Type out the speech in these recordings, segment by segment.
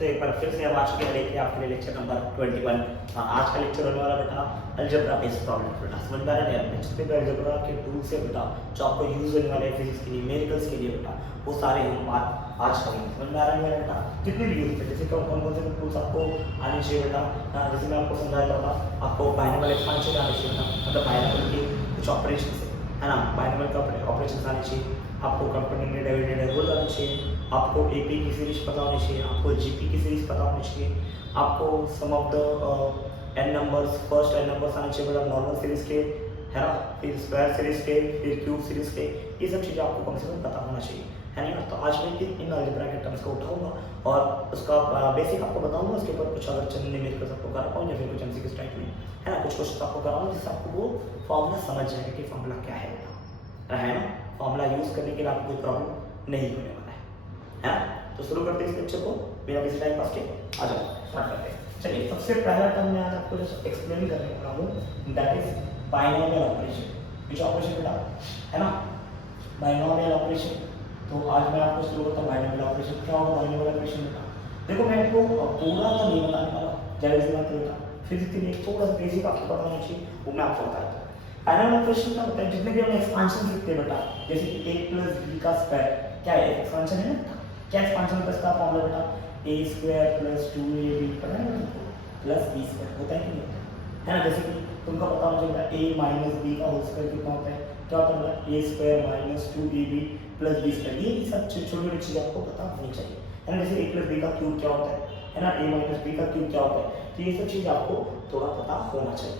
तो एक बार फिर से हम आ चुके हैं लेके आपके लिए लेक्चर नंबर 21। आज का लेक्चर होने वाला बेटा अलजेब्रा बेस्ड प्रॉब्लम। बेटा समझ में आ रहा है जितने भी अलजेब्रा के टूल्स है बेटा जो आपको यूज होने वाले फिजिक्स के लिए न्यूमेरिकल्स के लिए बेटा वो सारे हम बात आज करेंगे। समझ में आ रहा है बेटा जितने भी यूज थे जैसे कौन कौन से टूल्स आपको आने चाहिए बेटा। जैसे मैं आपको समझाया था आपको बाइनोमियल एक्सपेंशन आने चाहिए बेटा, मतलब बाइनोमियल के कुछ ऑपरेशन है ना, बाइनोमियल का ऑपरेशन आने चाहिए आपको, कंपोनेंट डिवाइडेड रूल आना चाहिए आपको, एपी की सीरीज पता होनी चाहिए आपको, जीपी की सीरीज पता होनी चाहिए आपको, sum of the n numbers first n numbers आने चाहिए मतलब नॉर्मल सीरीज के है ना, फिर स्क्वायर सीरीज के, फिर क्यूब सीरीज के, ये सब चीज़ें आपको कम से कम पता होना चाहिए है ना। तो आज मैं इन अलजेब्रा के टर्म्स को उठाऊंगा और उसका बेसिक आपको बताऊंगा, उसके ऊपर कुछ अगर चंद न्यूमेरिकल्स आपको करा पाऊँ या फिर कुछ एमसीक्यू टाइप में है ना, कुछ क्वेश्चन आपको कराऊंगा जिससे आपको वो फॉर्मूला समझ जाएगा कि फॉर्मूला क्या है ना, फॉर्मूला यूज करने के लिए आपको कोई प्रॉब्लम नहीं होने वाला है ना। तो शुरू करते हैं इस लेक्चर को बिना किसी टाइम पास के, आ जाओ स्टार्ट करते हैं। चलिए सबसे पहला टर्म मैं आज आपको जो एक्सप्लेन करने वाला हूँ that is binomial operation. which operation बेटा है ना, बाइनोमियल ऑपरेशन। तो आज मैं आपको शुरू करता हूँ बाइनोमियल ऑपरेशन। क्या होगा बाइनोमियल ऑपरेशन बेटा, देखो मैं आपको पूरा तो नहीं बताने वाला, जाहिर सी बात है बेटा फिजिक्स के लिए थोड़ा सा बेसिक आपको पता होना चाहिए, वो मैं आपको बताता हूँ। बाइनोमियल ऑपरेशन क्या होता है, जितने भी हम एक्सपेंशन सीखते हैं बेटा, जैसे कि a प्लस b का स्क्वायर क्या है, एक्सपेंशन है ना, क्या एक्सपेंशन का इसका फॉर्मूला बेटा a स्क्वायर प्लस 2ab पता है ना प्लस b स्क्वायर होता है कि नहीं है ना। जैसे कि तुमको पता होना चाहिए a माइनस b का होल स्क्वायर कितना होता है, क्या होता है a square minus 2ab plus b square, ये सब छोटी छोटी चीज़ें आपको पता होनी चाहिए है ना। जैसे a प्लस b का क्यूब क्या होता है ना, a माइनस b का क्यूब क्या होता है, तो ये सब चीज़ आपको थोड़ा पता होना चाहिए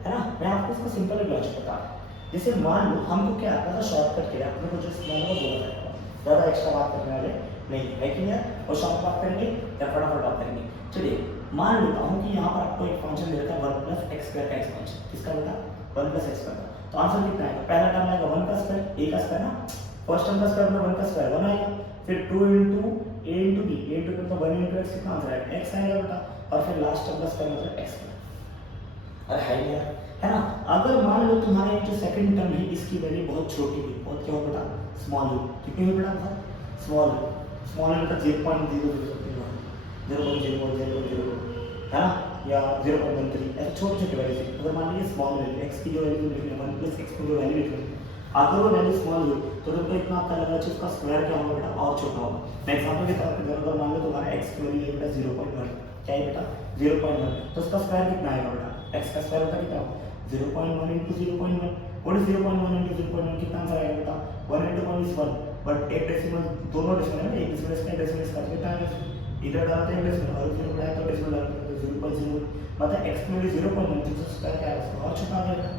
है ना। मैं आपको इसका सिंपल लॉजिक बता रहा हूँ। जैसे मान लो हमको क्या आता था शॉर्टकट के अपने को जस्ट मैंने बोला था, ज़्यादा एक्स्ट्रा बात करने वाले नहीं है कि नहीं, और शॉर्ट बात करेंगे या फटाफट बात करेंगे। चलिए मान लेता हूँ कि यहाँ पर आपको एक फंक्शन दे रखा है 1 प्लस एक्स स्क्वायर का एक्सपेंशन, किसका बेटा 1 प्लस एक्स स्क्वायर का। तो आंसर कितना आएगा, पहला टर्म आएगा 1 का स्क्वायर, a का स्क्वायर ना, फर्स्ट टर्म का स्क्वायर मतलब 1 का स्क्वायर 1 आएगा, फिर 2 into a into b, a into मतलब 1 इंटू x, कितना आंसर आएगा x आएगा बेटा, और फिर लास्ट टर्म का स्क्वायर मतलब x स्क्वायर। अरे है ना। अगर मान लो तुम्हारे जो सेकंड टर्म है इसकी वैल्यू बहुत छोटी हुई, बहुत क्या हो बेटा स्मॉल हुई, कितनी हुई बेटा बहुत स्मॉल बेटा 0.000 है ना, या 0.13 ऐसे छोटे छोटे वैल्यू। अगर मान लीजिए स्मॉल वैल्यू x की जो वैल्यू लिखी है 1 प्लस x की जो वैल्यू लिखी है, अगर वो वैल्यू स्मॉल हुई तो तुमको इतना पता लगा कि उसका स्क्वायर क्या होगा बेटा और छोटा होगा। मैं एग्जांपल के तौर पर अगर मान लो तुम्हारा x की वैल्यू है बेटा 0.1, क्या है बेटा 0.1, तो उसका स्क्वायर कितना आएगा बेटा, x का स्क्वायर होता कितना 0.1 into 0.1, what is 0.1 into 0.1, कितना आंसर आएगा बेटा 1 into 1 is 1, बट एक डेसिमल दोनों डेसिमल है ना, एक डेसिमल इसका डेसिमल इसका कितना है, इधर डालते हैं डेसिमल और इधर बढ़ाया तो डेसिमल डालते हैं 0.0, मतलब x की वैल्यू 0.1 तो उसका स्क्वायर क्या है और छोटा आ जाएगा।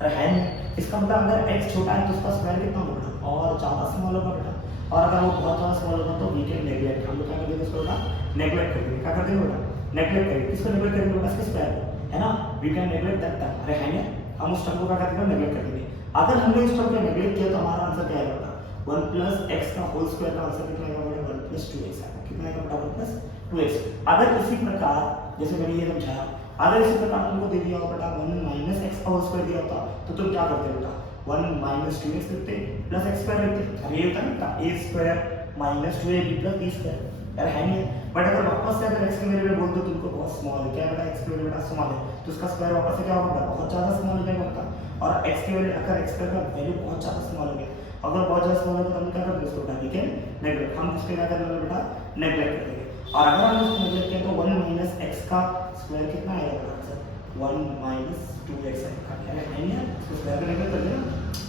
अरे है नहीं, इसका मतलब अगर x छोटा है तो उसका स्क्वायर कितना होगा बेटा और ज़्यादा स्मॉल होगा बेटा, और अगर वो बहुत ज़्यादा स्मॉल होगा तो वी कैन नेगलेक्ट, हम लोग क्या करेंगे उसको बेटा नेगलेक्ट करेंगे, क्या करते हैं बेटा नेगलेक्ट करेंगे, किसको नेगलेक्ट करेंगे बेटा इसके स्क्वायर को है ना, we can neglect that term. अरे है ना, हम उस टर्म को क्या करते हैं नेगलेक्ट कर देंगे। अगर हमने इस टर्म को नेगलेक्ट किया तो हमारा आंसर क्या आएगा बेटा 1 प्लस x का होल स्क्वायर का आंसर कितना आएगा बेटा 1 प्लस 2x आएगा, कितना आएगा बेटा 1 प्लस 2x। अगर इसी प्रकार जैसे मैंने ये समझाया, अगर इसी प्रकार तुमको दे दिया होगा बेटा 1 माइनस x का होल स्क्वायर दिया होता तो तुम क्या करते बेटा 1 माइनस 2x लिखते प्लस x स्क्वायर लिखते, अब ये होता है ना a square minus 2ab plus b square, यार है नहीं है। बट अगर वापस से अगर x की वैल्यू बोल दो तुमको बहुत स्मॉल है, क्या बेटा x की वैल्यू बेटा स्मॉल है तो उसका स्क्वायर वापस से क्या होगा बहुत ज़्यादा स्मॉल हो जाएगा बेटा, और x की वैल्यू अगर x स्क्वायर का वैल्यू बहुत ज़्यादा स्मॉल हो गया, अगर बहुत ज़्यादा स्मॉल है तो हम क्या करते हैं उसको उठा के नेगलेक्ट, हम उसके क्या करने वाले बेटा नेगलेक्ट कर देंगे। और अगर हम उसको नेगलेक्ट किया तो 1 माइनस x का स्क्वायर कितना आएगा बेटा आंसर 1 माइनस 2x आएगा, यार है नहीं है, इसको स्क्वायर का नेगलेक्ट कर देना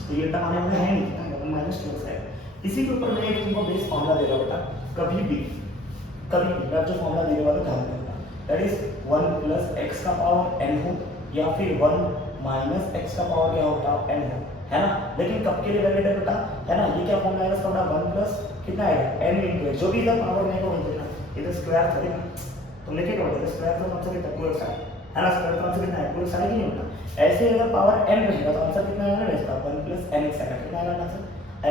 तो ये टर्म आने वाला है नहीं, कितना आएगा 1 माइनस 2x आएगा। इसी के ऊपर मैं एक तुमको बेस फॉर्मूला दे रहा हूँ बेटा, कभी भी मैं जो फॉर्मूला देने वाला ध्यान देना, दैट इज 1 प्लस x का पावर n हो या फिर 1 माइनस x का पावर क्या होता है n हो, है ना। लेकिन कब के लिए वैलिड है बेटा, है ना, ये क्या फॉर्मूला है इसका बेटा 1 प्लस कितना आएगा n इंटू जो भी इधर पावर रहेगा वही देना, इधर स्क्वायर करेगा तो लिखेगा बेटा स्क्वायर का मतलब कितना 2x है ना, स्क्वायर का मतलब कितना है 2x आएगा नहीं बेटा। ऐसे अगर पावर n रहेगा तो आंसर कितना आएगा इसका 1 प्लस nx आएगा, कितना आएगा आंसर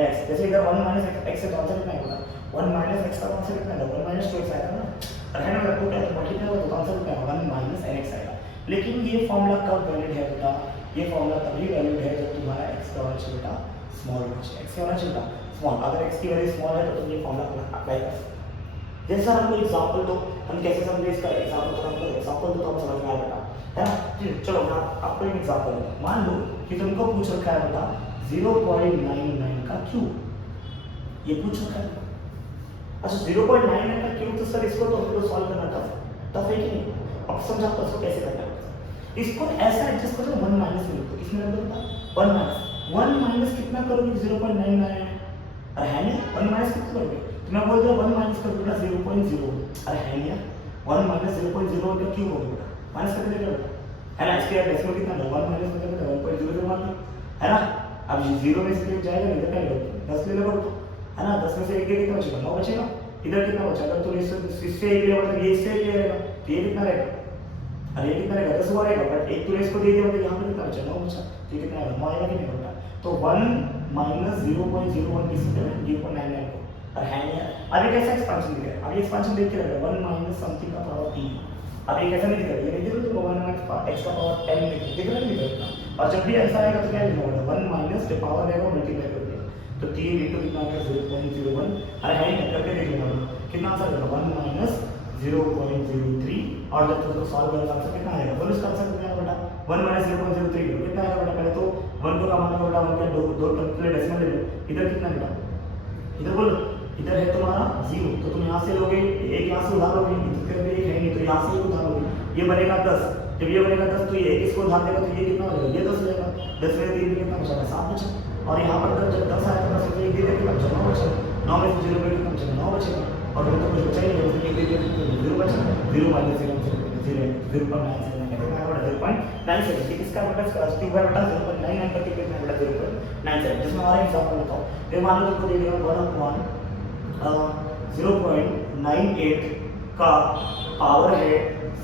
nx। जैसे इधर 1 माइनस x है तो आंसर कितना आएगा 1 माइनस x का आंसर कितना है 1 माइनस 2x आएगा ना, और है ना अगर 2 क्या तो मल्टीप्लाई होगा तो आंसर कितना है 1 माइनस nx आएगा। लेकिन ये फॉर्मूला कब वैलिड है बेटा, ये फॉर्मूला तभी वैलिड है जब तुम्हारा x का वैल्यू बेटा स्मॉल होना चाहिए, x का वैल्यू बेटा स्मॉल, अगर x की वैल्यू स्मॉल है तो तुम ये फॉर्मूला अप्लाई कर सकते हो जैसा हमको एग्जांपल तो हम कैसे समझे इसका एग्जांपल तो हमको एग्जांपल तो समझ में आया बेटा, है ना। चलो मैं आपको एक एग्जांपल दूं। मान लो कि तुमको पूछ रखा है बेटा 0.99 का क्यूब, ये पूछ रखा है। अच्छा 0.99 का क्यूब, तो सर इसको तो हमको सॉल्व करना टफ है कि नहीं। अब समझाता हूं कैसे करना है। इसको ऐसा एडजस्ट करो 1 माइनस में लिखो, इसमें रख दो बेटा 1 माइनस कितना करोगे 0.99, अरे है नहीं 1 माइनस कितना करोगे, तो मैं बोल रहा हूं 1 माइनस कर दूंगा 0.0, अरे है नहीं 1 माइनस 0.01 का क्यूब हो गया, माइनस करके देगा बेटा, है ना। इसके डेसिमल कितना है 1 माइनस मतलब 1.00 मान लो, है ना। अब 0 में से जाएगा नहीं तो क्या करोगे 10 ले लो, है ना। 10 में से 1 कितना बचेगा 9 बचेगा। इधर कितना बचेगा, तो इससे 1 ले मतलब ये इससे 1 ले रहेगा, तो ये कितना रहेगा, अरे ये कितना रहेगा 10 हुआ रहेगा, बट एक तो इसको दे दिया मतलब यहाँ पे कितना बचा 9 बचा, तो ये कितना आएगा 9 आएगा कि नहीं बेटा। तो 1 माइनस 0.01 किसी पे 0.99 को, और है नहीं। अब ये कैसा एक्सपेंशन दिख रहा है, अब ये एक्सपेंशन देख के रहेगा 1 माइनस समथिंग का पावर 3, अब ये कैसा नहीं दिख रहा है, ये नहीं दिख रहा, तो 1 माइनस x का पावर 10 दिख रहा है। और जब भी ऐसा आएगा तो क्या लिखना होगा 1 माइनस जो पावर रहेगा मल्टीप्लाई कर देगा, तो 3 इंटू कितना आएगा 0.01, अरे है नहीं करके देख लेना कितना आंसर आएगा 1 माइनस 0.03, और जब तक सॉल्व करेगा आंसर कितना आएगा, बोलो इसका आंसर कितना आएगा बेटा 1 माइनस 0.03 कितना आएगा बेटा। पहले तो 1 को कमाना बेटा 1 के दो टर्म डेसिमल ले लो, इधर कितना बेटा, इधर बोलो इधर है तुम्हारा 0, तो तुम यहाँ से लोगे एक, यहाँ से उधार लोगे, इधर पे एक है नहीं तो यहाँ से एक उधार लोगे, ये बनेगा 10, जब ये बनेगा 10 तो ये एक इसको उधार देगा तो ये कितना हो जाएगा, ये 10 हो जाएगा, 10 में 3 कितना बचा 7 बचा, और यहाँ पर जब 10 आया तो 10 से 1 दे देगा कितना बचा 9 बचा, 9 में से 0 पे कितना बचेगा 9 बचेगा, और तो कुछ बचा ही नहीं, तो 1 दे देगा 0 बचा, 0 माइनस 0.97 ठीक इसका बेटा क्यूब है बेटा 0.99 का क्यूब है बेटा 0.97। जिसमें हमारा एग्जांपल बताओ, ये मान लो तुमको दे दिया 0.98 का पावर है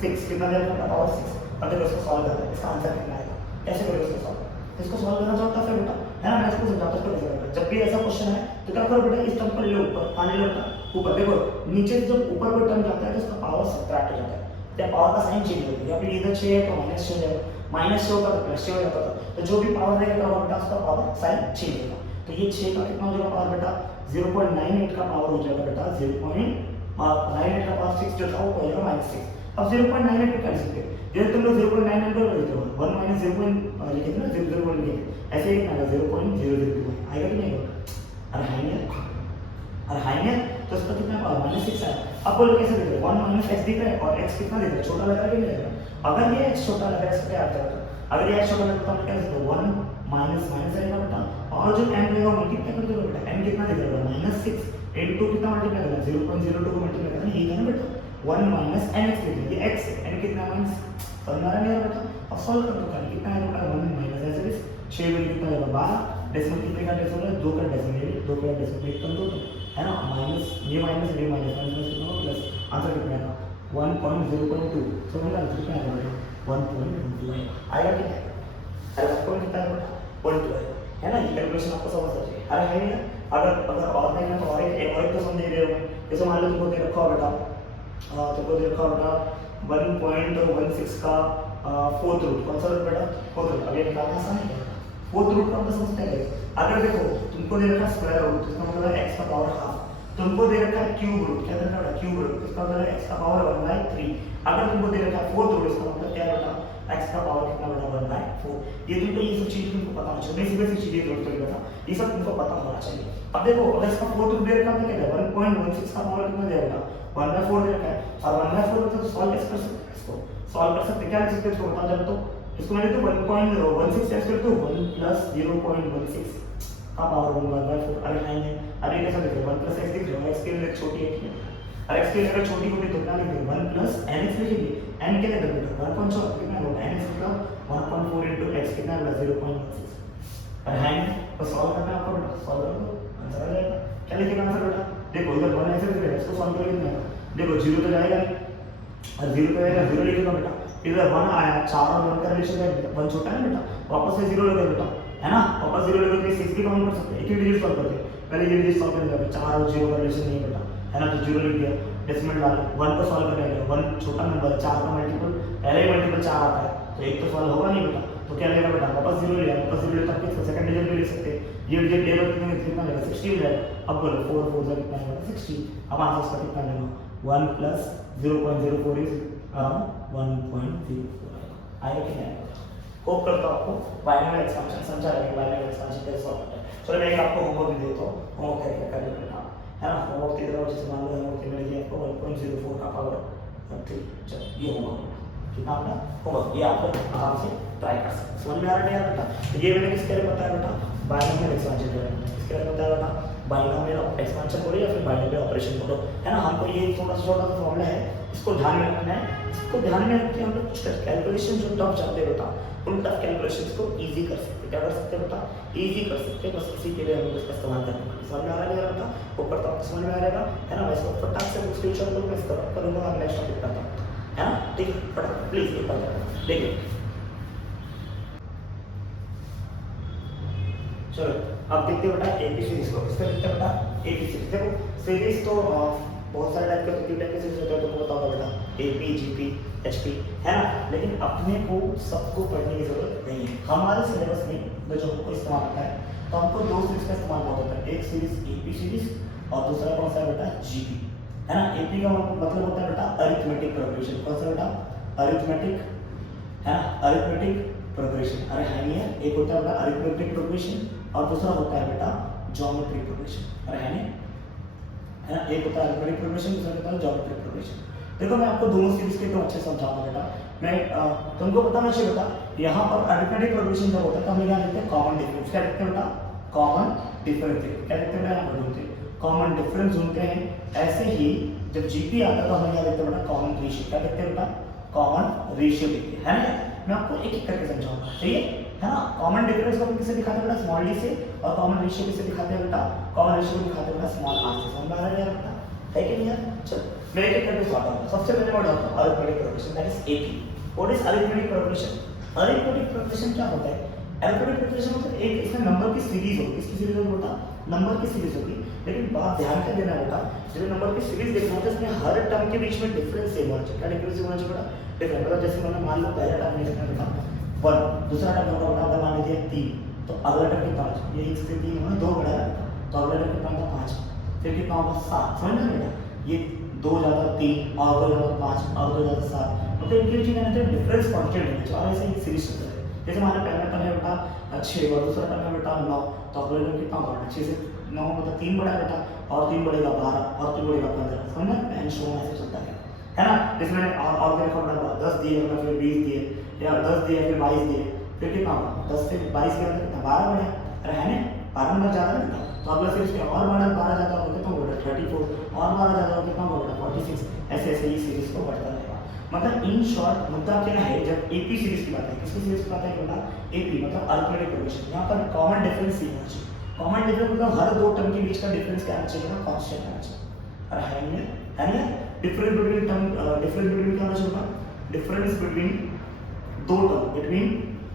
6, कितना दे रखा पावर 6, अब देखो इसको सॉल्व करना है, इसका आंसर कितना आएगा, कैसे करोगे इसको सॉल्व, इसको सॉल्व करना चाहता है बेटा, है ना। मैं इसको समझाता हूं कैसे करना है। जब भी ऐसा क्वेश्चन है तो क्या करो बेटा, इस टर्म को ले लो ऊपर, आने लो ऊपर, देखो नीचे जब ऊपर कोई टर्म जाता है तो उसका पावर सब्ट्रैक्ट हो जाता है, जब पावर का साइन चेंज होता है, या फिर इधर 6 है तो माइनस 6 हो जाएगा, माइनस 6 होगा तो प्लस 6 हो जाता था, तो जो भी पावर रहेगा बेटा उसका पावर साइन चेंज होगा, तो ये 6 का कितना हो जाएगा पावर बेटा 0.98 का पावर हो जाएगा बेटा 0.98 का पावर 6 जो था वो हो जाएगा -6। अब 0.98 को क्या लिख सकते हैं, जैसे तुम लोग 0.99 को लिखते हो 1 माइनस 0. लिखे थे ना 0.01 लिखे, ऐसे ही आएगा 0.002 आएगा कि नहीं आएगा, अरे है नहीं, अरे है नहीं, तो इसका कितना पावर -6 आया। अब बोलो कैसे दिख रहा है 1 माइनस x दिख रहा है और x कितना दिख रहा है, छोटा लग रहा है कि नहीं लग रहा। अगर ये x छोटा लग रहा है इसका क्या अर्थ है, अगर ये x छोटा लगता है तो क्या लिखते हैं 1 माइनस माइनस आएगा बेटा, और जो n रहेगा मल्टीप्लाई कर दो बेटा, n कितना दिख रहा है -6 इनटू कितना मल्टीप्लाई करना है 0.02 को मल्टीप्लाई करना है, ये है ना बेटा 1 माइनस nx लिख लीजिए, x है n कितना माइनस समझ आ रहा है बेटा। अब सॉल्व कर दो खाली कितना है बेटा 1 माइनस ऐसे 6 में कितना आएगा 12, डेसिमल कितने का डेसिमल है 2 का डेसिमल, 2 का डेसिमल एक कर दो है ना, माइनस ये माइनस कितना होगा प्लस, आंसर कितना आएगा 1.0.2, समझ रहा है कितना आएगा 1.2 आएगा कि नहीं, अरे 1 कितना है बेटा 0.2 है ना। ये कैलकुलेशन आपको समझ आ जाएगी, अरे है ना। अगर और नहीं है तो और एक तो समझ दे रहे हो, जैसे मान लो तुमको दे रखा हो बेटा, तुमको दे रखा हो बेटा 1.16 का 4th रूट, कौन सा रूट बेटा 4th रूट, अब ये निकालना आसान है, 4th रूट का मतलब समझते हैं। अगर देखो तुमको दे रखा है स्क्वायर रूट, इसका मतलब है x का पावर हाफ, तुमको दे रखा है क्यूब रूट, क्या दे रखा है क्यूब रूट, इसका मतलब है x का पावर 1/3। अगर तुमको दे रखा है 4th रूट, इसका मतलब क्या है बेटा x का पावर कितना बेटा 1/4। ये तुमको ये सब चीज तुमको पता होना चाहिए, बेसिक बेसिक चीजें जरूरत है बेटा, ये सब तुमको पता होना चाहिए। अब देखो अगर इसका 4th रूट दे रखा है क्या है 1.16 का पावर कितना दे रखा है 1/4 दे रखा है, और 1/4 तो सॉल्व कैसे कर सकते हैं, इसको सॉल्व कर सकते क्या लिख सकते हैं इसको बता जब, तो इसको मैं लिखता हूं 1.16 कैसे करते हो 1 प्लस 0.16 का पावर 1/4, अरे नहीं है, अरे कैसा लिख रहे हो 1 प्लस x लिख रहे हो, x के लिए छोटी है, और x के लिए अगर छोटी होगी तो कितना लिख रहे हो 1 प्लस nx लिखेंगे, n के लिए बेटा 1.4 कितना होगा nx मतलब 1.4 into x कितना होगा 0.16, अरे है नहीं, तो सॉल्व करना है आपको बेटा, सॉल्व कर दो आंसर आ जाएगा। क्या लिखेगा आंसर बेटा, देखो इधर 1 ऐसे लिख रहे हैं, इसको सॉल्व करके कितना आएगा, देखो 0 तो जाएगा नहीं, और 0 पे आएगा 0 लिखेगा बेटा, इधर 1 आया 4 और 1 का रिलेशन है, 1 छोटा है बेटा, वापस से 0 लगे बेटा, है ना, वापस 0 लगे तो 6 भी काउंट कर सकते हैं, एक ही डिजिट सॉल्व करते हैं, पहले ये डिजिट सॉल्व करेंगे, 4 और 0 का रिलेशन नहीं बेटा, है ना, तो 0 लिख दिया, डेसिमल डाल 1 को सॉल्व करेंगे, 1 छोटा नंबर 4 का मल्टीपल, पहले ही मल्टीपल 4 आता है तो एक तो सॉल्व होगा नहीं बेटा, तो क्या लेगा बेटा वापस 0 लिया, वापस 0 लेता है, सेकंड डिजिट भी ले सकते हैं, ये डिजिट ले लो कितना आएगा 16 जाएगा। अब बोलो 4 4 कितना आएगा 16, अब आंसर इसका कितना आएगा 1 प्लस 0.04 इज अराउंड 1.04 आएगा कि नहीं आएगा। होप करता हूँ आपको बाइनोमियल एक्सपेंशन समझा रहेगा, बाइनोमियल एक्सपेंशन कैसे सॉल्व करते हैं। चलो मैं आपको होमवर्क भी देता हूँ, होमवर्क करके कर लेना है ना। होमवर्क की तरफ जैसे मान लो होमवर्क मिल गया आपको 1.04 का पावर 3। चलो ये होमवर्क कितना आपका होमवर्क, ये आप लोग आराम से ट्राई कर सकते हैं। समझ में आ रहा है यार बेटा। ये मैंने किसके लिए बताया बेटा, बाइनोमियल एक्सपेंशन के लिए। किसके लिए बताया बेटा, बाइनोमियल एक्सपेंशन करो या फिर बाइनोमियल ऑपरेशन करो, है ना। हमको ये थोड़ा सा फॉर्मूला है, इसको ध्यान में रखना है। इसको ध्यान में रख के हम लोग कैलकुलेशन जो टफ जाते हैं बेटा, उन टफ कैलकुलेशंस को इजी कर सकते हैं। क्या कर सकते हैं बेटा, इजी कर सकते हैं। बस इसी के लिए हम लोग इसका इस्तेमाल करेंगे। समझ में आ रहा है मेरा बेटा, ऊपर तक समझ में आ रहेगा, है ना। मैं इसको फटाक से स्क्रीनशॉट लूँगा, मैं इसका करूँगा और नेक्स्ट टॉपिक करता हूँ, है ना। ठीक है, फटाक प्लीज एक बार देखिए। चलो अब देखते हैं बेटा एपी सीरीज को। इसका देखते हैं बेटा एपी सीरीज। देखो सीरीज तो बहुत सारे टाइप के होते हैं, तीन टाइप के सीरीज होते हैं, तुमको पता होगा बेटा, एपी, जीपी, एचपी, है ना। लेकिन अपने को सबको पढ़ने की जरूरत नहीं है। हमारे सिलेबस में जो हमको इस्तेमाल होता है, तो हमको दो सीरीज का इस्तेमाल बहुत होता है। एक सीरीज एपी सीरीज और दूसरा कौन सा है बेटा, जीपी, है ना। एपी का मतलब होता है बेटा अरिथमेटिक प्रोग्रेशन। कौन सा बेटा, अरिथमेटिक, है ना, अरिथमेटिक प्रोग्रेशन। अरे है नहीं है, एक होता है बेटा अरिथमेटिक प्रोग्रेशन और दूसरा होता है बेटा ज्योमेट्रिक प्रोग्रेशन। अरे है नहीं, है ना। एक होता है अरिथमेटिक प्रोग्रेशन, दूसरा होता है ज्योमेट्रिक प्रोग्रेशन। देखो मैं आपको दोनों सीरीज के तो अच्छे समझाऊंगा बेटा। मैं तुमको बताना चाहिए बेटा, यहाँ पर अरिथमेटिक प्रोग्रेशन जब होता है तो हम क्या लिखते हैं, कॉमन डिफरेंस। क्या लिखते हैं बेटा, कॉमन डिफरेंस। क्या लिखते हैं बेटा, यहाँ पर ढूंढते हैं कॉमन डिफरेंस ढूंढते हैं। ऐसे ही जब जीपी आता है तो हम क्या लिखते हैं बेटा, कॉमन रेशियो। क्या लिखते हैं बेटा, कॉमन रेशियो लिखते हैं, है ना। मैं आपको एक एक करके समझाऊंगा, ठीक है ना। कॉमन डिफरेंस को हम किससे दिखाते हैं बेटा, स्मॉल डी से। और कॉमन रेशियो किससे दिखाते हैं बेटा, कॉमन रेशियो को दिखाते हैं बेटा स्मॉल आर से। समझ में आ रहा है बेटा, है कि नहीं यार। चलो मैं एक एक करके बताता हूँ। सबसे पहले मैं बताता हूँ arithmetic progression, that is AP. What is arithmetic progression? Arithmetic progression क्या होता है, अरिथमेटिक प्रोग्रेशन मतलब एक इसमें नंबर की सीरीज होगी। किसकी सीरीज होगी बेटा, नंबर की सीरीज होगी। लेकिन बात ध्यान से देना बेटा, जब नंबर की सीरीज देखना होता है इसमें हर टर्म के बीच में डिफरेंस सेम होना चाहिए। क्या डिफरेंस होना चाहिए बेटा, डिफरेंस। मतलब जैसे मैंने मान लो पहला टर्म लिखा है बेटा 1, दूसरा टर्म होगा बेटा अगर मान लीजिए 3, तो अगला टर्म कितना होगा, ये 1 से 3 होगा 2 बड़ा है, तो अगला टर्म कितना होगा 5, फिर कितना होगा 7। समझ में बेटा, ये 2 ज़्यादा 3 और 2 ज़्यादा 5 और 2 ज़्यादा 7, मतलब इनके बीच में डिफरेंस कांस्टेंट होना चाहिए। और ऐसे ही सीरीज चलता है। जैसे हमारा पहला टर्म है बेटा 6 और दूसरा टर्म है बेटा 9, तो अगला टर्म कितना होगा 6 से 9 मतलब 3 बड़ा है बेटा, और 3 बढ़ेगा 12 और 3 बढ़ेगा 15। समझ में, एंड सो ऐसे चलता है ना। जिसमें और देखो बेटा 10 दिए मतलब फिर 20 दिए, या 10 दिए फिर 22 दिए, फिर कितना होगा 10 से 22 के अंदर कितना 12 बढ़े। अरे है ना, 12 नंबर ज़्यादा है बेटा, तो अगला सीरीज में और 12 ज़्यादा होगा कितना होगा 34, और 12 ज़्यादा होगा कितना होगा 46। ऐसे ऐसे ही सीरीज को बढ़ता रहेगा। मतलब इन शॉर्ट मुद्दा क्या है, जब एपी सीरीज की बात है, किसकी सीरीज की बात है बेटा, एपी मतलब अरिथमेटिक प्रोग्रेशन। यहाँ पर कॉमन डिफरेंस ही होना चाहिए। कॉमन डिफरेंस मतलब हर दो टर्म के बीच का डिफरेंस क्या आना चाहिए, कांस्टेंट आना चाहिए। और है नहीं difference between term, difference between क्या होना चाहिए, डिफरेंस बिटवीन दो term, between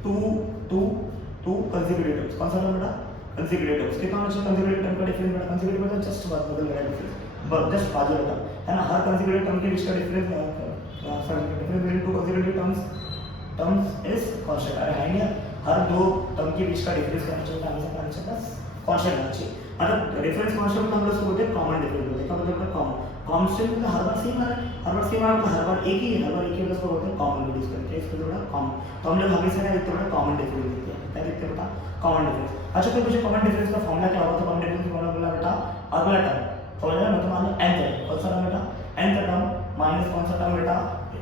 two consecutive terms. कौन सा टर्म बेटा, कंसेक्यूटिव टर्म्स। कितना होना चाहिए कंसेक्यूटिव टर्म का डिफरेंस बेटा, कंसेक्यूटिव मतलब जस्ट बदल रहा है डिफरेंस, जस्ट बाजू का टर्म, है ना। हर कंसेक्यूटिव टर्म के बीच का difference difference between two consecutive terms is constant. अरे है नहीं, हर दो टर्म के बीच का डिफरेंस क्या चाहिए, हमेशा कांस्टेंट होना चाहिए। मतलब डिफरेंस कांस्टेंट मतलब हम लोग उसको बोलते हैं कॉमन डिफरेंस बोलते हैं। क्या मतलब है कॉमन, कांस्टेंट मतलब हर बार सेम आ रहा है, हर बार सेम आ रहा है, हर बार एक ही है, हर बार एक ही है, उसको बोलते हैं कॉमन डिफरेंस करते हैं। इसको थोड़ा कॉमन, तो हम लोग हमेशा क्या देखते हैं कॉमन डिफरेंस देखते हैं। क्या देखते हैं बेटा, कॉमन डिफरेंस। अच्छा तो मुझे कॉमन डिफरेंस का फॉर्मूला क्या होगा, तो कॉमन डिफरेंस का फॉर्मूला बोला बेटा अगला टर्म, समझ रहे हैं, मतलब मान लो n टर्म, कौन सा टर्म बेटा, n टर्म माइनस कौन सा टर्म बेटा,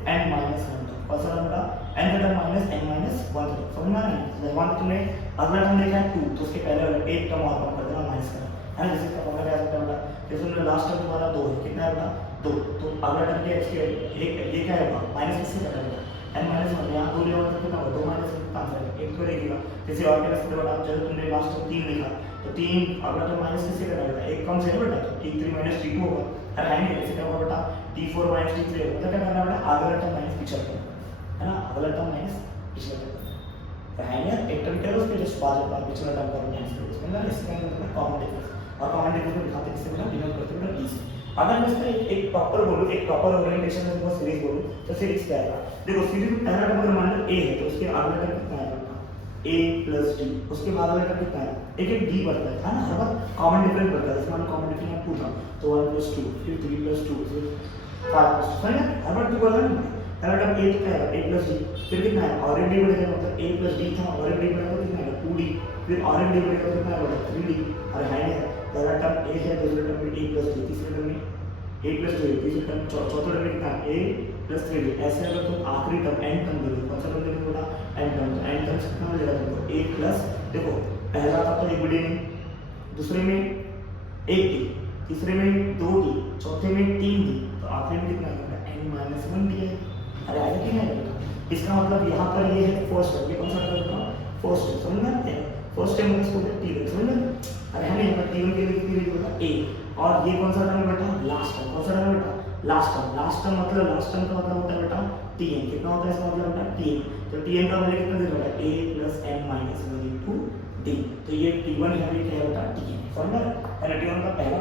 n माइनस 1 टर्म, कौन सा टर्म बेटा, n term minus n minus 1 term. समझ में आ रहा है, मान तुमने अगला टर्म देखा है 2, तो उसके पहले एक टर्म और कम कर देना, माइनस करना, है ना। जैसे इसका फॉर्मूला क्या होता है बेटा, जैसे तुमने लास्ट टर्म तुम्हारा 2 है, कितना है बेटा 2, तो अगला टर्म के इसके ये क्या है माइनस किससे करना बेटा, n माइनस 1, यहाँ 2 लेगा तो कितना होगा 2 माइनस 1 कितना आंसर है, एक तो रहेगा। जैसे और के रास्ते बेटा जब तुमने लास्ट टर्म 3 लिखा, तो 3 अगला टर्म माइनस किससे करना बेटा, एक कम से बेटा, तो t3 माइनस t2 होगा। अरे है नहीं, ऐसे क्या होगा बेटा t4 माइनस t3 होगा। मतलब क्या करना बेटा, अगला टर्म माइनस पिछला टर्म, है ना, अगला टर्म माइनस पिछला टर्म, है ना। एक टर्म क्या है उसके जस्ट बाद में पिछला टर्म का माइनस कर दो, मतलब इसका मतलब कॉमन डिफरेंस। और कॉमन डिफरेंस को दिखाते किससे बेटा, डिनोट करते बेटा d से। अगर मैं इसका एक प्रॉपर बोलूं, एक प्रॉपर ओरिएंटेशन में वो सीरीज बोलूं, तो सीरीज क्या आएगा, देखो सीरीज में पहला टर्म अगर मान लो a है, तो उसके अगला टर्म कितना आएगा a प्लस d, उसके बाद अगला टर्म कितना है, एक एक d बढ़ता है ना, हर बार कॉमन डिफरेंस बढ़ता है। जैसे मान लो कॉमन डिफरेंस 2 था, तो 1 प्लस 2, फिर 3 प्लस 2, फिर 5 समझ गया? हर बार तू बोला ना हर बार a तो क्या है a प्लस d, फिर कितना है और d बढ़ेगा मतलब a प्लस d था और d बढ़ेगा तो कितना है 2d, फिर और d बढ़ेगा तो कितना है 3d। और है ना पहला टर्म a है, दूसरा टर्म में a प्लस d, तीसरे टर्म में a प्लस 2, तीसरे टर्म चौथा टर्म में कितना a प्लस 3d। ऐसे अगर तुम आखिरी टर्म एंड टर्म देखो कौन सा टर्म देखो बेटा एंड टर्म, तो एंड टर्म कितना मिलेगा तुमको a प्लस, देखो पहला था तो 1d, दूसरे में 1d, तीसरे में 2d, चौथे में 3d, तो आखिरी में कितना आएगा n-1d है। अरे आगे क्या है इसका मतलब यहाँ पर ये है फर्स्ट टर्म, ये कौन सा टर्म था फर्स्ट टर्म, समझ में आता है फर्स्ट टर्म मतलब इसको t1 समझ में। अरे है नहीं पर t1 के लिए कितनी वैल्यू होता a, और ये कौन सा टर्म है बेटा लास्ट टर्म, कौन सा टर्म है बेटा लास्ट टर्म। लास्ट टर्म मतलब लास्ट टर्म का मतलब होता है बेटा tn, कितना होता है इसका मतलब बेटा tn, तो tn का वैल्यू कितना देगा बेटा a plus n-1 into d, तो ये t1 है ये क्या होता है tn, समझ में। और t1 का पहला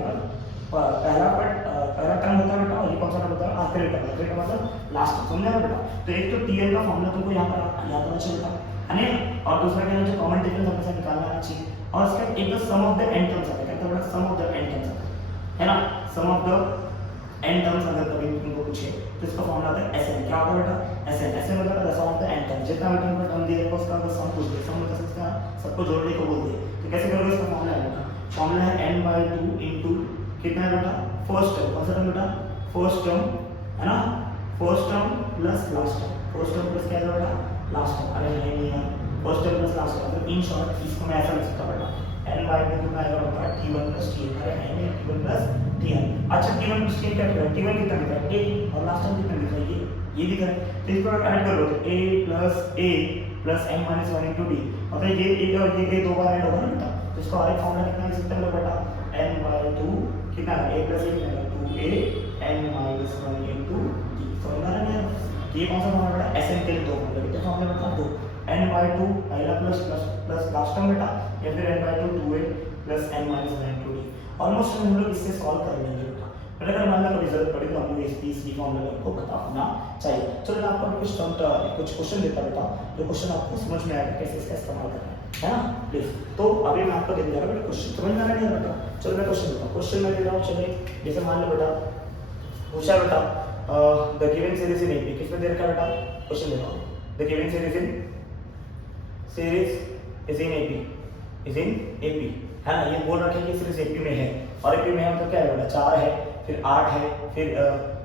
टर्म होता है बेटा, और ये कौन सा टर्म होता है आखिरी टर्म, आखिरी टर्म मतलब लास्ट टर्म, समझ में बेटा। तो एक तो tn का फॉर्मूला तुमको यहाँ पर याद होना चाहिए बेटा, है ना, और दूसरा क्या है जो कॉमन डिफरेंस हमेशा निकालना आना चाहिए, और इसका एक तो सम ऑफ द एन टर्म्स आता है, कहते हैं बेटा sum of the n terms है ना, sum of the n terms अगर कभी तुमको पूछे तो इसका फॉर्मूला आता है Sn, क्या होता है बेटा Sn, Sn मतलब सम ऑफ द एन टर्म्स, जितना भी तुमको टर्म दिया है उसका सम पूछ दे, सम मतलब इसका सबको जोड़ने को बोल दे, तो कैसे करोगे इसका फॉर्मूला है बेटा, फॉर्मूला है n/2 इनटू कितना है बेटा फर्स्ट टर्म, कौन सा टर्म बेटा फर्स्ट टर्म है ना, first term plus last term, first term plus क्या है बेटा लास्ट टर्म, अरे नहीं यार first term plus last term, मतलब इन शॉर्ट इसको मैं ऐसा लिख सकता बेटा n/2 कितना आएगा बेटा t1 प्लस tn, अरे है नहीं t1 प्लस tn। अच्छा t1 प्लस tn क्या है, t1 कितना दिख रहा है a, और लास्ट टर्म कितना दिख रहा है ये दिख रहा है, तो इसको ऐड कर लो तो a plus n-1 into d, मतलब ये एक और ये दो बार ऐड होगा ना बेटा, तो इसका और एक फॉर्मूला कितना लिख सकते हैं बेटा n/2 कितना है a प्लस a कितना है 2a n-1 इनटू d, समझ आ रहा है यार। ये कौन सा फॉर्मूला बेटा Sn के लिए दो फॉर्मूला, कितने फॉर्मूला बेटा दो, n/2 पहला प्लस लास्ट टर्म बेटा, या फिर n/2 2a plus n-1 into d। Almost हम लोग इससे सॉल्व कर लेंगे बेटा, पर अगर मान लो कभी जरूरत पड़ी तो हम लोग इसी फॉर्मूला को पता होना चाहिए। चलो मैं आपको कुछ क्वेश्चन देता बेटा, जो क्वेश्चन आपको समझ में आएगा कैसे इसका इस्तेमाल करना है ना प्लीज। तो अभी मैं आपको देने जा रहा हूँ क्वेश्चन, समझ में आ रहा है बेटा, चलो मैं क्वेश्चन देता हूँ, क्वेश्चन मैं दे रहा हूँ, चलिए जैसे मान लो बेटा पूछा बेटा the given series in AP, किसमें दे रखा है बेटा क्वेश्चन दे रहा हूँ, the given series is in AP है ना, ये बोल रखे कि सीरीज एपी में है, और एपी में मतलब क्या है बेटा 4 है, फिर 8 है, फिर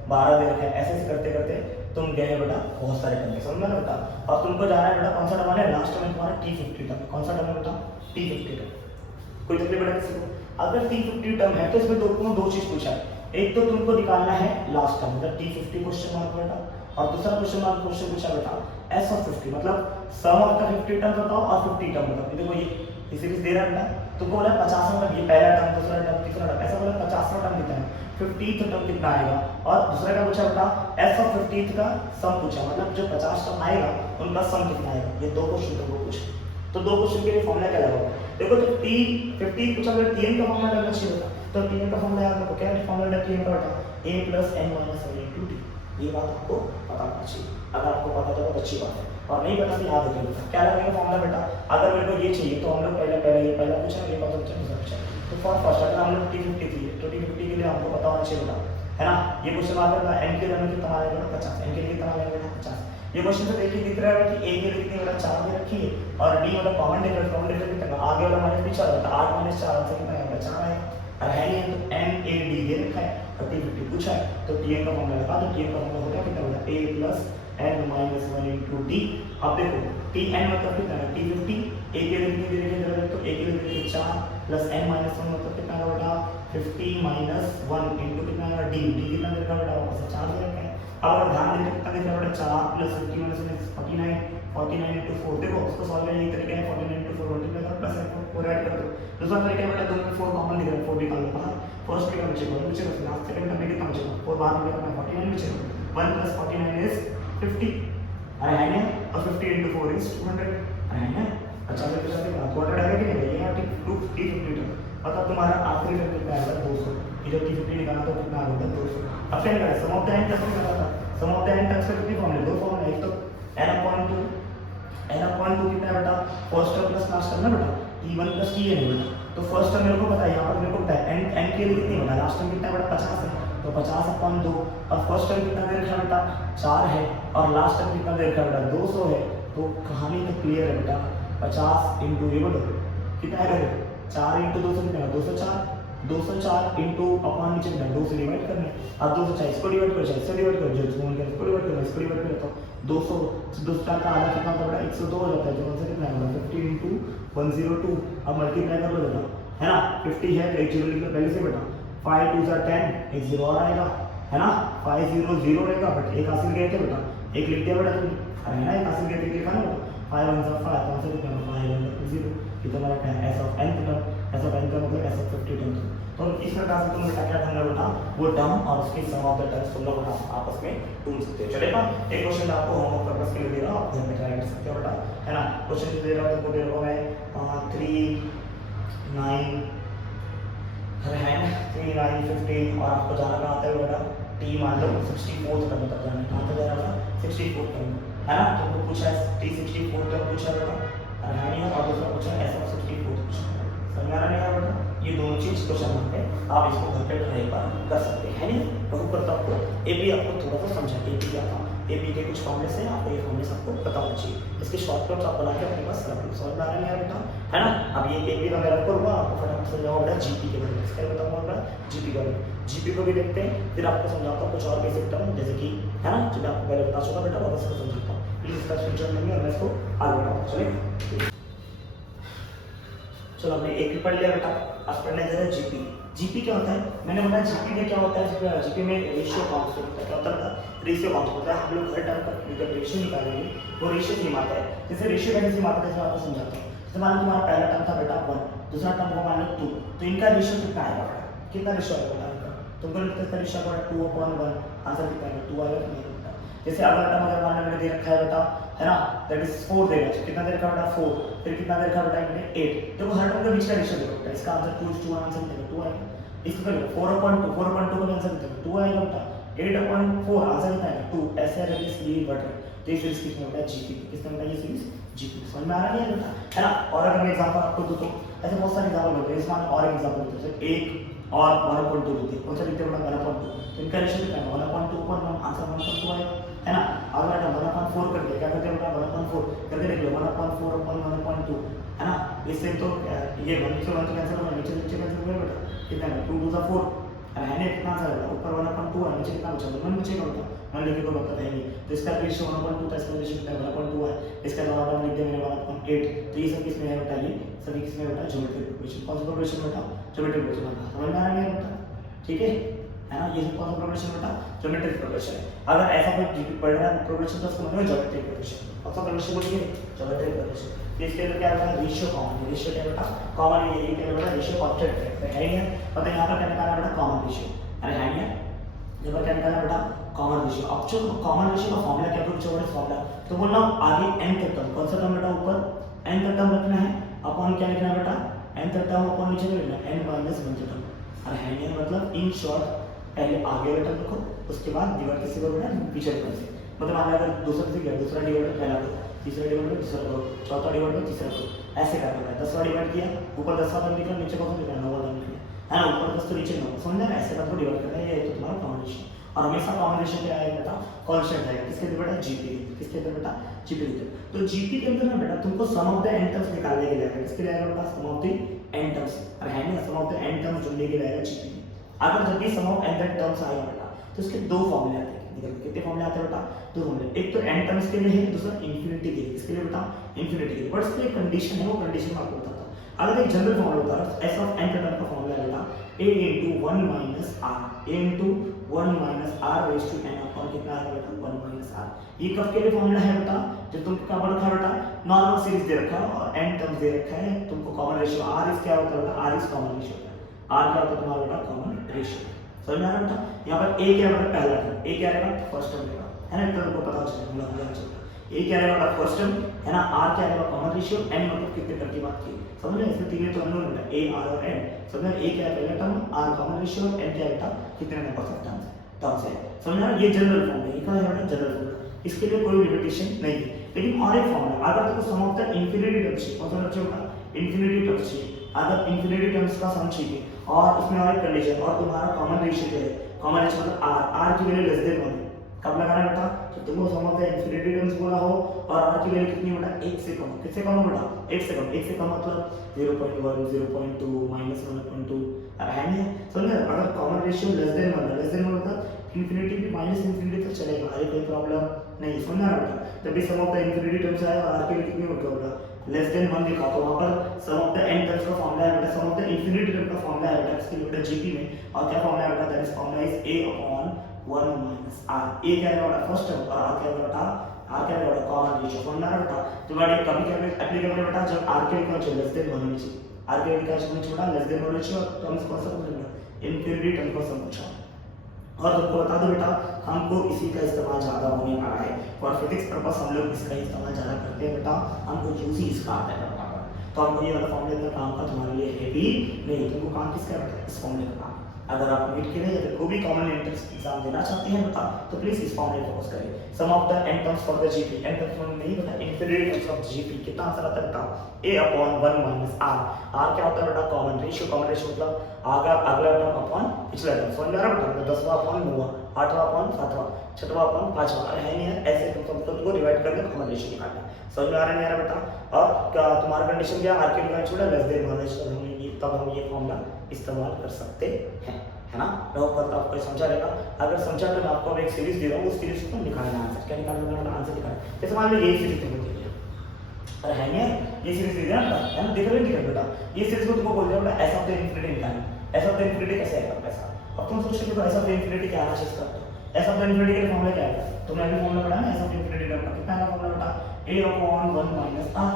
12 दे रखा है, ऐसे ऐसे करते करते तुम गए बेटा बहुत सारे टर्म, समझ में बेटा। अब तुमको जाना है बेटा कौन सा टर्म है, लास्ट टर्म है तुम्हारा t50 टर्म, कौन सा टर्म है बेटा t50 टर्म, कोई तकलीफ बेटा किसी को, अगर t50 टर्म है तो इसमें दो चीज पूछा है, एक तो तुमको निकालना है लास्ट टर्म मतलब t50 क्वेश्चन मार्क बेटा, और दूसरा क्वेश्चन पूछा बेटा s of 50 मतलब सम ऑफ द 50 टर्म बताओ और 50 टर्म बताओ। देखो ये सीरीज दे रहा है बेटा, तुमको बोला 50वां टर्म, ये पहला टर्म दूसरा टर्म तीसरा टर्म, ऐसा बोला 50वां टर्म कितना है, 50th टर्म कितना आएगा, और दूसरा क्या पूछा बेटा s of 50th का सम पूछा, मतलब जो 50 टर्म आएगा उनका सम कितना आएगा, ये दो क्वेश्चन तुमको पूछे, तो दो क्वेश्चन के लिए फॉर्मूला क्या लगाओ, देखो तो t50 पूछा बेटा tn का फॉर्मूला लगना चाहिए बेटा, तो tn का फॉर्मूला याद रखो, क्या फॉर्मूला है tn का बेटा a plus n-1 into d, ये बात आपको पता होना चाहिए, अगर आपको पता तो बहुत अच्छी बात है, और नहीं पता तो याद रखिए बेटा क्या लगेगा फॉर्मूला बेटा, अगर मेरे को ये चाहिए तो हम लोग पहला पूछा, ये पता पूछा, तो फॉर फर्स्ट अगर हम लोग t50 चाहिए तो t50 के लिए हमको पता होना चाहिए बेटा, है ना। ये क्वेश्चन आता है n के लिए कितना आएगा बेटा 50, n के लिए कितना आएगा बेटा 50। ये क्वेश्चन से देखिए दिख रहा है कि a के लिए कितनी बेटा 4 दे रखी है, और d मतलब कॉमन डिफरेंस कितना, आगे वाला माइनस पीछे वाला, 8 माइनस 4 आंसर कितना आएगा 4 आएगा, और है नहीं तो n a d दे रखा है और t50 पूछा है, तो tn का फॉर्मूला लगा, तो tn का फॉर्मूला होगा कितना बेटा a plus n-1 into d। अब देखो tn मतलब कितना है t50, a के लिए कितनी दे रखी है, तो a के लिए 4 प्लस n-1 मतलब कितना है बेटा 50 माइनस 1 इनटू कितना है d, d कितना दे रखा है बेटा वापस 4 दे रखा है। अब अगर ध्यान दें कितना दे रखा है बेटा 4 प्लस 50 माइनस 49 इनटू 4, देखो उसको सॉल्व करने का तरीका है 49 इनटू 4 मल्टीप्लाई कर प्लस 4 ऐड कर दो, दूसरा तरीका बेटा दोनों में 4 कॉमन दिख रहा है 4 निकाल लो बाहर, फर्स्ट में क्या बचेगा 1 बचेगा, लास्ट सेकंड टर्म में कितना बचेगा 4 बाहर निकालना 49 बचेगा, 1 प्लस 49 इज 50, अरे है ना, और 50 इनटू 4 इज 200, अरे है ना। अच्छा फिर दूसरा क्या 200 आएगा कि नहीं, ये ठीक 250 टर्म, मतलब तुम्हारा आखिरी टर्म कितना आएगा 200, ये जब t50 निकालना तो कितना आएगा 200। अब क्या करें sum of the n terms निकालना था, सम ऑफ द एन टर्म्स का कितनी फॉर्मूला, दो फॉर्मूला, एक तो n/2 कितना है बेटा first term plus last term ना बेटा t1 प्लस tn है बेटा, तो फर्स्ट टर्म मेरे को पता है, यहाँ पर मेरे को पता है n के लिए कितनी बेटा लास्ट टर्म कितना है बेटा 50 है, तो 50/2 और फर्स्ट टर्म कितना दे रखा है बेटा 4 है और लास्ट टर्म कितना दे रखा है बेटा 200 है। तो कहानी तो क्लियर है बेटा 50 इंटू ये बोलो कितना है 4 इंटू 200 कितना 204 204 इंटू अपॉन नीचे कितना 2 से डिवाइड करना है। अब 204 इसको डिवाइड करो इसको डिवाइड करो जो जोन कर इसको डिवाइड करो इसको डिवाइड करो तो 200 204 का आधा कितना होता है बेटा 102 हो जाता है। जो आंसर कितना आएगा 50 इंटू 102। अब मल्टीप्लाई कर लो बेटा है ना 50 है तो एक जीरो लिख लो पहले से बेटा 5 2 10 एक जीरो और आएगा है ना 500 रहेगा बट एक हासिल गए थे बेटा एक लिख दिया बेटा तुमने है ना एक हासिल गए थे लिखा ना 5 1 5 तो आंसर कितना 5 1 0 ये तो हमारा क्या है s of n term s of n का मतलब s of 50 टर्म। तो इस प्रकार से तुम बेटा क्या करना बेटा वो टर्म और उसके सम ऑफ द टर्म्स तुम लोग आपस में ढूंढ सकते हो। चलेगा एक क्वेश्चन आपको होमवर्क पर्पस के लिए दे रहा हूं आप घर में ट्राई कर सकते हो बेटा है ना। क्वेश्चन दे रहा हूं तुमको दे रहा हूं मैं 3 9 है 3 9 15 और आपको जाना कहां आता है बेटा टी मान लो 64 टर्म तक जाना है। कहां तक जा रहा है 64 टर्म है ना। तुमको पूछा है टी 64 टर्म पूछा बेटा है नहीं और दूसरा पूछा है s of 64 समझ आ रहा है बेटा। ये दोनों चीज क्वेश्चन मांगते हैं आप इसको घर पे ट्राई कर सकते हैं नहीं। बहुपद आपको एबी आपको थोड़ा सा समझा एबी क्या था एबी के कुछ फॉर्मूले हैं आपको ये फॉर्मूले आपको पता होना चाहिए। इसके शॉर्टकट्स आप बना के अपने पास रख लो समझ आ रहा है बेटा है ना। अब ये एबी का मैं करूंगा आपको फटाफट समझाऊंगा बेटा जीपी के बारे में इसका बताऊंगा बेटा जीपी का जीपी को भी देखते हैं फिर आपको समझाता हूं कुछ और बेसिक टर्म जैसे कि है ना जो मैं आपको पहले बता चुका बेटा वापस से समझाता हूं प्लीज इसका स्क्रीनशॉट लेंगे और मैं इसको आगे बढ़ाऊंगा। चलिए चलो हमने एक भी पढ़ लिया बेटा आज पढ़ने जा रहे हैं जीपी। जीपी क्या होता है मैंने बताया जीपी में क्या होता है जीपी में रेशियो काउंट होता है। क्या होता है रेशियो काउंट होता है। हम लोग हर टर्म का जब रेशियो निकालेंगे वो रेशियो सेम आता है। जैसे रेशियो कैसे सेम आता है जैसे आपको समझाता हूँ। जैसे मान लो तुम्हारा पहला टर्म था बेटा 1 दूसरा टर्म होगा मान लो 2 तो इनका रेशियो कितना आएगा बेटा कितना रेशियो आएगा बेटा तुमको लगता है इसका रेशियो आएगा 2/1 आंसर कितना आएगा 2 आएगा नहीं बेटा। जैसे अगला टर्म अगर मान लो मैंने दे रखा है बेटा है ना दैट इज 4 देगा कितना दे रखा है बेटा 4 फिर कितना दे रखा है बेटा मैंने 8 देखो हर टर्म के बीच का रेशियो देखो बेटा इसका आंसर 2:1 आंसर कितना 2 आएगा। इसको करो 4/2 का आंसर कितना 2 आएगा बेटा 8/4 आंसर कितना आएगा 2 ऐसे रखिए सीरीज बढ़ रही है। तो ये सीरीज कितना होता है जीपी किसमें होता है ये सीरीज जीपी समझ में आ रहा है बेटा है ना। और अगर मैं एग्जांपल आपको दूं तो ऐसे बहुत सारे एग्जांपल होते हैं इसमें और एग्जांपल होते हैं 1 और 1.2 होते हैं कौन सा लिखते हैं बेटा 1.2 तो इनका रेशियो कितना है 1.2/1 आंसर 1.2 आएगा है ना। अगला टर्म 1/4 कर दिया क्या करते हैं बेटा 1/4 करके देख लो 1/4/1.2 है ना। इससे तो ये 1 से 1 कैंसिल होगा नीचे नीचे कैंसिल होगा बेटा कितना है 2 2 4 और है कितना आंसर है ऊपर 1/2 है नीचे कितना बचा 1 बचेगा बेटा 1 लिखे को मतलब है नहीं तो इसका रेशियो 1/2 था इसका रेशियो कितना 1/2 है। इसका दोनों टर्म लिख दिया मैंने 1/8 तो ये सब किसमें है बेटा ये सभी किसमें बेटा ज्योमेट्रिक प्रोग्रेशन कौन सा प्रोग्रेशन बेटा ज्योमेट्रिक प्रोग्रेशन समझ में आ रहा है बेटा ठीक है ना। ये कौन सा प्रोग्रेशन बेटा ज्योमेट्रिक प्रोग्रेशन है। अगर ऐसा कोई जीपी पढ़ रहा है प्रोग्रेशन तो उसको मतलब ज्योमेट्रिक प्रोग्रेशन कौन सा प्रोग्रेशन बोलिए ज्योमेट्रिक प्रोग्रेशन। इसके अंदर क्या होता है रेशियो कॉमन रेशियो क्या बेटा कॉमन ये क्या बेटा रेशियो कांस्टेंट है ही है मतलब यहाँ पर क्या निकालना बेटा कॉमन रेशियो अरे है नहीं जब क्या निकालना बेटा कॉमन रेशियो। अब जो कॉमन रेशियो का फॉर्मूला क्या कुछ और फॉर्मूला तो बोलना आगे n का टर्म कौन सा टर्म बेटा ऊपर n का टर्म रखना है अपॉन क्या लिखना है बेटा n का टर्म अपॉन नीचे लिखना है n - 1 का टर्म और है नहीं मतलब इन शॉर्ट पहले आगे वाला टर्म लिखो उसके बाद डिवाइड किसी को बेटा पीछे टर्म से मतलब मान लो अगर दूसरा से गया दूसरा डिवाइड पहला करो तीसरा डिवाइड तीसरा करो चौथा डिवाइड तीसरा करो ऐसे करना है 10वां डिवाइड किया ऊपर 10वां टर्म लिखा नीचे कौन सा लिखा 9वां टर्म लिखा है ना ऊपर 10 तो नीचे 9 समझ रहे ऐसे करके डिवाइड करना है ये तो तुम्हारा कॉमन रेशियो और हमेशा कॉमन रेशियो क्या आएगा बेटा कांस्टेंट आएगा किसके अंदर बेटा जीपी किसके अंदर बेटा जीपी के अंदर। तो जीपी के अंदर ना बेटा तुमको सम ऑफ द n टर्म्स निकालने के लिए आएगा किसके लिए आएगा बेटा sum of the n terms और है ना sum of the n terms ढूंढने के लिए आएगा जीपी। अगर जब भी सम ऑफ n टर्म्स आएगा बेटा तो इसके दो फॉर्मूले आते हैं कितने फॉर्मूले आते हैं बेटा दो फॉर्मूले एक तो n टर्म्स के लिए है दूसरा इंफिनिटी के लिए इसके लिए बेटा इंफिनिटी के लिए बट इसकी कंडीशन है वो कंडीशन मैं आपको बताता हूं। अगर एक जनरल फॉर्मूला होता है s ऑफ n का टर्म का फॉर्मूला है बेटा a into 1 minus r a into 1 minus r raised to n upon कितना आएगा बेटा 1 minus r। ये कब के लिए फॉर्मूला है बेटा जब तुमको क्या रखा है बेटा नॉर्मल सीरीज दे रखा है और n टर्म्स दे रखा है तुमको कॉमन रेशियो r इज क्या होता है बेटा r is common ratio r क्या होता है तुम्हारा बेटा कॉमन रेशियो समझ में आ रहा है बेटा। यहाँ पर a क्या है बेटा पहला टर्म a क्या रहेगा फर्स्ट टर्म रहेगा है ना तो पता चलेगा a क्या रहेगा बेटा फर्स्ट टर्म है ना r क्या रहेगा कॉमन रेशियो n मतलब कितने टर्म की बात की समझ रहे हैं इसमें तीन तो अननोन है a r और n समझ रहे हैं a क्या है पहला term r common ratio n क्या है बेटा कितने नंबर ऑफ टर्म्स है समझ रहे हैं ये जनरल फॉर्म है ये क्या है बेटा जनरल फॉर्म इसके लिए कोई लिमिटेशन नहीं है। लेकिन और एक फॉर्मूला अगर तुमको सम ऑफ द इंफिनिटी टर्म्स चाहिए कौन सा बच्चे बेटा इंफिनिटी टर्म्स चाहिए अगर इंफिनिटी टर्म्स का सम चाहिए और उसमें और एक कंडीशन और तुम्हारा कॉमन रेशियो जो है कॉमन एच मतलब आर की वैल्यू लेस देन 1 है। कब लगाना है बेटा? जब तुमको सम ऑफ द इन्फिनिटी टर्म्स बोला हो और आर की वैल्यू कितनी बेटा? 1 से कम। किससे कम हो बेटा? 1 से कम। 1 से कम मतलब 0.1 0.2 -1.2 है नहीं? समझ गए? अगर कॉमन रेशियो लेस देन 1 है, लेस देन 1 मतलब इन्फिनिटी भी माइनस इन्फिनिटी तक चलेगा, अरे कोई प्रॉब्लम नहीं। समझ रहा बेटा? जब भी सम ऑफ द इन्फिनिटी टर्म्स आए और आर की वैल्यू कितनी होगी? लेस देन 1 लिखा तो वहां पर सम ऑफ द एन टर्म्स का फार्मूला है बेटा, sum of the infinity term का फार्मूला है बेटा इसके लिए बेटा जीपी में। और क्या फार्मूला है बेटा? That is formula is a upon 1 minus r। a क्या है बेटा? फर्स्ट टर्म और r क्या है बेटा? r क्या है बेटा? Common ratio. फार्मूला है बेटा। तो बेटा कभी क्या एप्लीकेबल है बेटा? जब r के इक्वल लेस देन 1 होनी चाहिए, r के इक्वल होना चाहिए बेटा लेस देन 1 होना चाहिए। और टर्म्स कौन सा पूछा? इन्फिनिटी टर्म को समझा। और तुमको बता दो बेटा, हमको इसी का इस्तेमाल ज़्यादा होने वाला है फॉर फिजिक्स पर्पस। हम लोग इसका इस्तेमाल ज़्यादा करते हैं बेटा, हमको यूज ही इसका आता है बेटा। तो हमको ये वाला फॉर्मूला इतना काम का तुम्हारे लिए है भी नहीं। तुमको काम किसका बेटा? इस फॉर्मूले का काम। अगर आप नीट के लिए या फिर कोई भी कॉमन एंट्रेंस एग्जाम देना चाहते हैं बेटा, तो प्लीज इस फॉर्मूले फोकस करें। Sum of the n terms for the GP, n terms में नहीं बेटा, इन्फिनिटी टर्म्स ऑफ जीपी कितना आंसर आता है बेटा? a upon 1 minus r। r क्या होता है बेटा? Common ratio. कॉमन रेशियो मतलब अगला टर्म अपॉन पिछला टर्म। समझ में आ रहा है बेटा? 10वां अपॉन 9वां, 8वां अपॉन 7वां, 6वां अपॉन 5वां। अरे है नहीं यार, ऐसे तुमको डिवाइड करके कॉमन रेशियो निकालना है। समझ में आ रहा नहीं आ रहा बेटा? और क्या तुम्हारा कंडीशन क्या? r के डिवाइड छोड़ा लेस देन 1 है, तब हम ये फॉर्मूला इस्तेमाल कर सकते हैं, है ना? मैं होप करता हूँ आपको समझा रहेगा। अगर समझा तो मैं आपको अब एक सीरीज दे रहा हूँ, उस सीरीज को निकालना है आंसर। क्या निकालना है? आंसर निकालना। जैसे मान लो ये सीरीज तुमको दी है, अरे है नहीं, ये सीरीज दी है ना, है ना? देख रहे हो बेटा? ये सीरीज को तुमको बोल दिया बेटा एस ऑफ द इन्फिनिटी निकालना। एस ऑफ द इन्फिनिटी कैसे आएगा ऐसा? अब तुम सोच रहे हो एस ऑफ द इन्फिनिटी क्या आना चाहिए इसका? एस ऑफ द इन्फिनिटी का फॉर्मूला क्या है? तुमने अभी फॉर्मूला पढ़ा ना एस ऑफ द इन्फिनिटी का? कितना है फॉर्मूला बेटा? a अपॉन 1 माइनस r,